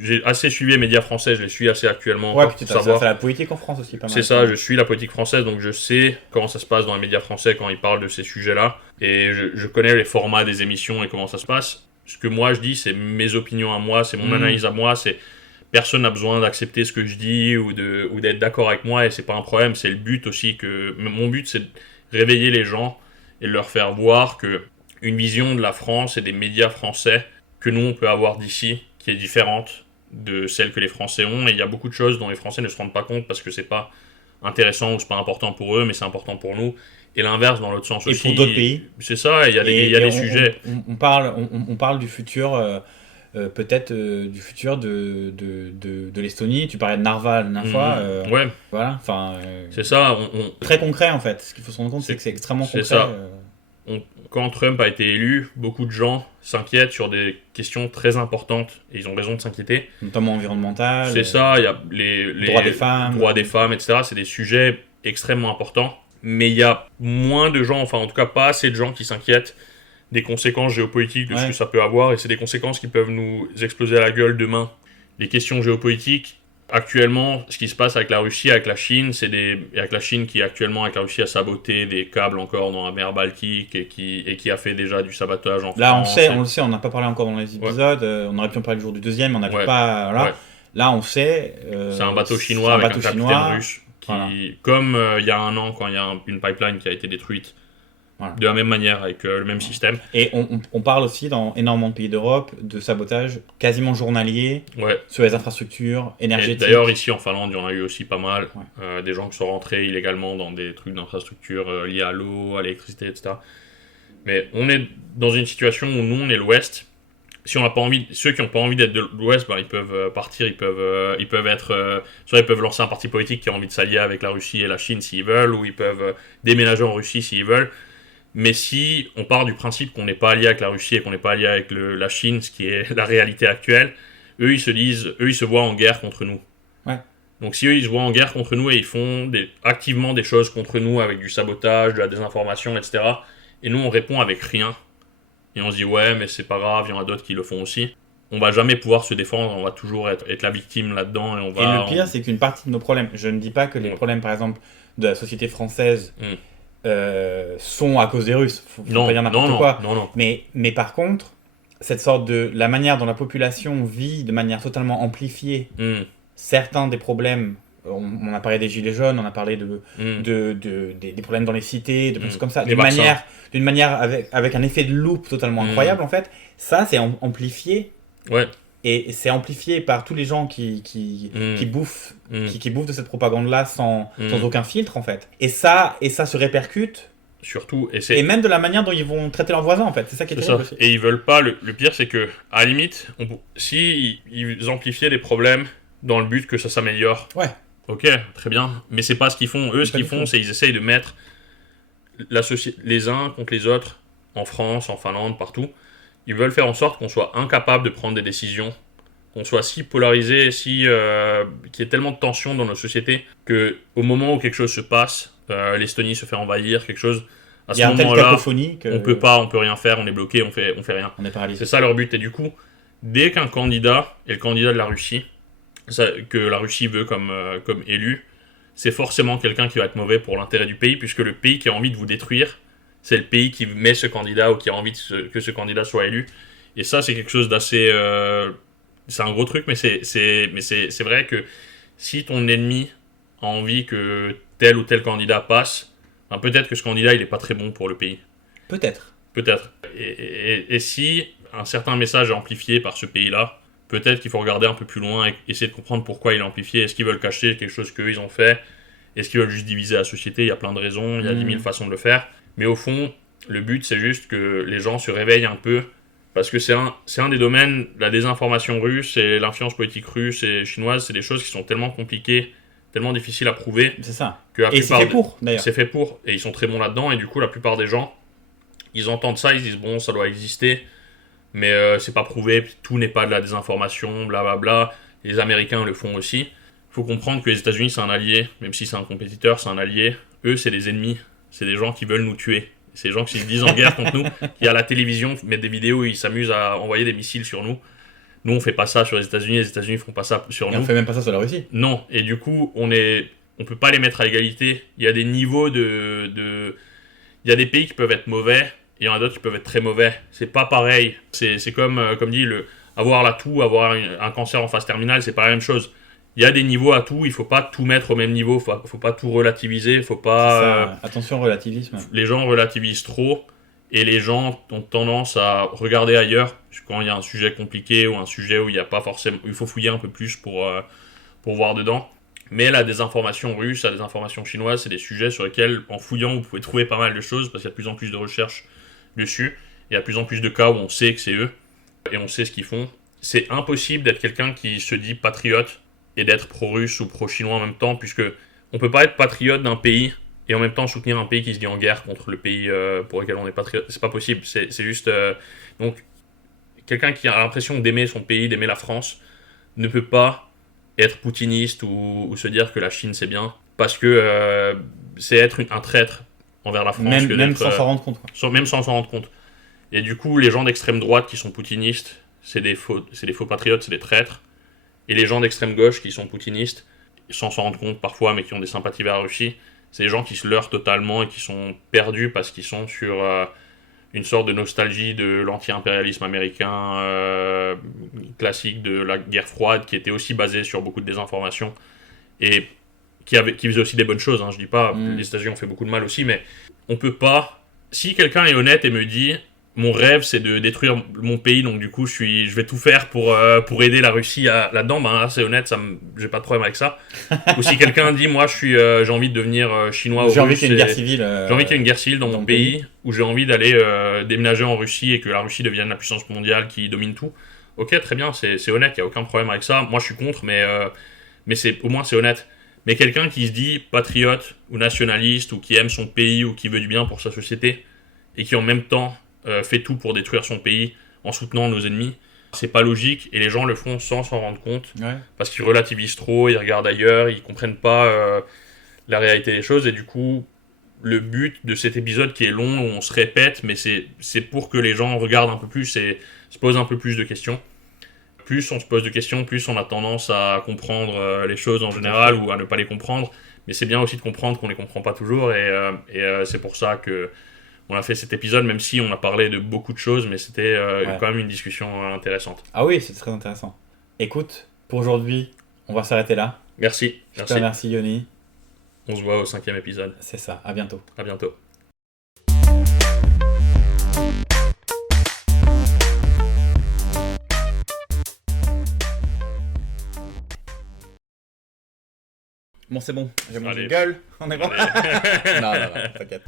j'ai assez suivi les médias français, je les suis assez actuellement. Ouais, puis ça fait la politique en France aussi, pas mal. C'est ça, je suis la politique française, donc je sais comment ça se passe dans les médias français quand ils parlent de ces sujets-là, et je connais les formats des émissions et comment ça se passe. Ce que moi je dis, c'est mes opinions à moi, c'est mon analyse à moi, personne n'a besoin d'accepter ce que je dis ou d'être d'accord avec moi, et c'est pas un problème, c'est le but aussi mon but, c'est de réveiller les gens et de leur faire voir que une vision de la France et des médias français que nous on peut avoir d'ici, qui est différente de celle que les Français ont, et il y a beaucoup de choses dont les Français ne se rendent pas compte parce que c'est pas intéressant ou c'est pas important pour eux, mais c'est important pour nous, et l'inverse dans l'autre sens aussi. Et pour d'autres pays. C'est ça, il y a des sujets. On parle du futur, peut-être du futur de l'Estonie. Tu parlais de Narva la dernière fois. Ouais. Voilà, enfin... c'est ça. Très concret en fait, ce qu'il faut se rendre compte, c'est que c'est extrêmement concret. C'est ça. Quand Trump a été élu, beaucoup de gens s'inquiètent sur des questions très importantes, et ils ont raison de s'inquiéter. Notamment environnementales. C'est ça, il y a les droits des femmes, etc. C'est des sujets extrêmement importants, mais il y a moins de gens, enfin en tout cas pas assez de gens qui s'inquiètent des conséquences géopolitiques de ce que ça peut avoir, et c'est des conséquences qui peuvent nous exploser à la gueule demain. Les questions géopolitiques, actuellement, ce qui se passe avec la Russie, avec la Chine, avec la Chine qui actuellement, avec la Russie, a saboté des câbles encore dans la mer Baltique et qui a fait déjà du sabotage en France. Là, on le sait, on n'a pas parlé encore dans les épisodes, on aurait pu en parler le jour du deuxième, mais on n'a pas... Voilà. Là, on sait... c'est un bateau chinois avec un capitaine russe qui, comme il y a un an, quand il y a une pipeline qui a été détruite, de la même manière, avec le même système. Et on parle aussi dans énormément de pays d'Europe de sabotage quasiment journalier sur les infrastructures énergétiques. Et d'ailleurs, ici en Finlande, il y en a eu aussi pas mal. Des gens qui sont rentrés illégalement dans des trucs d'infrastructures liés à l'eau, à l'électricité, etc. Mais on est dans une situation où nous, on est l'Ouest. Si on n'a pas envie, ceux qui n'ont pas envie d'être de l'Ouest, ils peuvent partir, ils peuvent être, soit ils peuvent lancer un parti politique qui a envie de s'allier avec la Russie et la Chine s'ils veulent, ou ils peuvent déménager en Russie s'ils veulent. Mais si on part du principe qu'on n'est pas allié avec la Russie et qu'on n'est pas allié avec la Chine, ce qui est la réalité actuelle, eux ils se voient en guerre contre nous. Ouais. Donc si eux ils se voient en guerre contre nous et ils font activement des choses contre nous avec du sabotage, de la désinformation, etc. Et nous on répond avec rien. Et on se dit ouais mais c'est pas grave, il y en a d'autres qui le font aussi. On va jamais pouvoir se défendre, on va toujours être la victime là-dedans. Et le pire c'est qu'une partie de nos problèmes, je ne dis pas que les problèmes par exemple de la société française... sont à cause des Russes, faut pas dire n'importe quoi. Non. Mais par contre, cette sorte de la manière dont la population vit de manière totalement amplifiée certains des problèmes, on a parlé des gilets jaunes, on a parlé des problèmes dans les cités, de choses comme ça, d'une manière avec un effet de loupe totalement incroyable en fait, ça c'est amplifié Et c'est amplifié par tous les gens qui bouffent, qui bouffent de cette propagande-là sans aucun filtre, en fait. Et ça se répercute. Surtout. Et même de la manière dont ils vont traiter leurs voisins, en fait. C'est ça qui est terrible aussi. Et ils veulent pas. Le pire, c'est que, à la limite, si ils amplifiaient des problèmes dans le but que ça s'améliore. Ouais. Ok, très bien. Mais c'est pas ce qu'ils font. Eux, ce qu'ils font, c'est qu'ils essayent de mettre les uns contre les autres, en France, en Finlande, partout. Ils veulent faire en sorte qu'on soit incapable de prendre des décisions, qu'on soit si polarisé, qu'il y ait tellement de tensions dans nos sociétés, qu'au moment où quelque chose se passe, l'Estonie se fait envahir, quelque chose, à ce moment-là, on peut rien faire, on est bloqué, on fait rien. On est paralysé. C'est ça leur but. Et du coup, dès qu'un candidat, et le candidat de la Russie, que la Russie veut comme élu, c'est forcément quelqu'un qui va être mauvais pour l'intérêt du pays, puisque le pays qui a envie de vous détruire, c'est le pays qui met ce candidat ou qui a envie que ce candidat soit élu. Et ça, c'est quelque chose d'assez... c'est un gros truc, mais c'est vrai que si ton ennemi a envie que tel ou tel candidat passe, ben peut-être que ce candidat, il n'est pas très bon pour le pays. Peut-être. Et si un certain message est amplifié par ce pays-là, peut-être qu'il faut regarder un peu plus loin et essayer de comprendre pourquoi il est amplifié. Est-ce qu'ils veulent cacher quelque chose qu'eux, ils ont fait ? Est-ce qu'ils veulent juste diviser la société ? Il y a plein de raisons, il y a 10 000 façons de le faire. Mais au fond, le but, c'est juste que les gens se réveillent un peu, parce que c'est un des domaines, la désinformation russe et l'influence politique russe et chinoise, c'est des choses qui sont tellement compliquées, tellement difficiles à prouver. C'est ça. Et c'est fait pour, d'ailleurs. C'est fait pour, et ils sont très bons là-dedans, et du coup, la plupart des gens, ils entendent ça, ils disent, bon, ça doit exister, mais c'est pas prouvé, tout n'est pas de la désinformation, blablabla. Les Américains le font aussi. Il faut comprendre que les États-Unis, c'est un allié, même si c'est un compétiteur, c'est un allié. Eux, c'est des ennemis. C'est des gens qui veulent nous tuer. C'est des gens qui se disent en guerre contre nous, qui à la télévision mettent des vidéos où ils s'amusent à envoyer des missiles sur nous. Nous, on fait pas ça sur les États-Unis font pas ça sur nous. On fait même pas ça sur la Russie. Non, et du coup, on peut pas les mettre à égalité. Il y a des niveaux il y a des pays qui peuvent être mauvais, et il y en a d'autres qui peuvent être très mauvais. C'est pas pareil. C'est comme dit, avoir la toux, avoir un cancer en phase terminale, c'est pas la même chose. Il y a des niveaux à tout, il faut pas tout mettre au même niveau, faut pas tout relativiser, faut pas... Attention au relativisme. Les gens relativisent trop, et les gens ont tendance à regarder ailleurs quand il y a un sujet compliqué ou un sujet où il y a pas forcément, il faut fouiller un peu plus pour voir dedans. Mais la désinformation russe, la désinformation chinoise, c'est des sujets sur lesquels, en fouillant, vous pouvez trouver pas mal de choses, parce qu'il y a de plus en plus de recherches dessus, il y a de plus en plus de cas où on sait que c'est eux, et on sait ce qu'ils font. C'est impossible d'être quelqu'un qui se dit patriote, et d'être pro-russe ou pro-chinois en même temps, puisque on peut pas être patriote d'un pays et en même temps soutenir un pays qui se dit en guerre contre le pays pour lequel on est patriote. C'est pas possible. C'est juste... Donc, quelqu'un qui a l'impression d'aimer son pays, d'aimer la France, ne peut pas être poutiniste ou se dire que la Chine c'est bien, parce que c'est être un traître envers la France. Même sans s'en rendre compte. Même sans s'en rendre compte. Et du coup, les gens d'extrême droite qui sont poutinistes, c'est des faux patriotes, c'est des traîtres. Et les gens d'extrême gauche qui sont poutinistes, sans s'en rendre compte parfois, mais qui ont des sympathies vers la Russie, c'est des gens qui se leurrent totalement et qui sont perdus parce qu'ils sont sur une sorte de nostalgie de l'anti-impérialisme américain classique de la guerre froide, qui était aussi basée sur beaucoup de désinformation et qui faisait aussi des bonnes choses. Je dis pas, les États-Unis ont fait beaucoup de mal aussi, mais on peut pas... Si quelqu'un est honnête et me dit... Mon rêve, c'est de détruire mon pays, donc du coup, je vais tout faire pour aider la Russie là-dedans. Ben là, c'est honnête, j'ai pas de problème avec ça. Ou si quelqu'un dit, moi, j'ai envie de devenir chinois ou russe, j'ai envie qu'il y ait une guerre civile. J'ai envie qu'il y ait une guerre civile dans mon pays, ou j'ai envie d'aller déménager en Russie et que la Russie devienne la puissance mondiale qui domine tout. Ok, très bien, c'est honnête, il y a aucun problème avec ça. Moi, je suis contre, mais au moins c'est honnête. Mais quelqu'un qui se dit patriote ou nationaliste ou qui aime son pays ou qui veut du bien pour sa société et qui en même temps fait tout pour détruire son pays en soutenant nos ennemis, c'est pas logique et les gens le font sans s'en rendre compte parce qu'ils relativisent trop, ils regardent ailleurs, ils comprennent pas la réalité des choses et du coup le but de cet épisode qui est long, où on se répète, mais c'est pour que les gens regardent un peu plus et se posent un peu plus de questions. Plus on se pose de questions, plus on a tendance à comprendre les choses en général ou à ne pas les comprendre, mais c'est bien aussi de comprendre qu'on les comprend pas toujours et c'est pour ça que on a fait cet épisode, même si on a parlé de beaucoup de choses, mais c'était quand même une discussion intéressante. Ah oui, c'est très intéressant. Écoute, pour aujourd'hui, on va s'arrêter là. Merci. Merci Yoni. On se voit au 5e épisode. C'est ça, à bientôt. À bientôt. Bon, c'est bon, j'ai mon Allez. jingle, on est bon. Non, t'inquiète.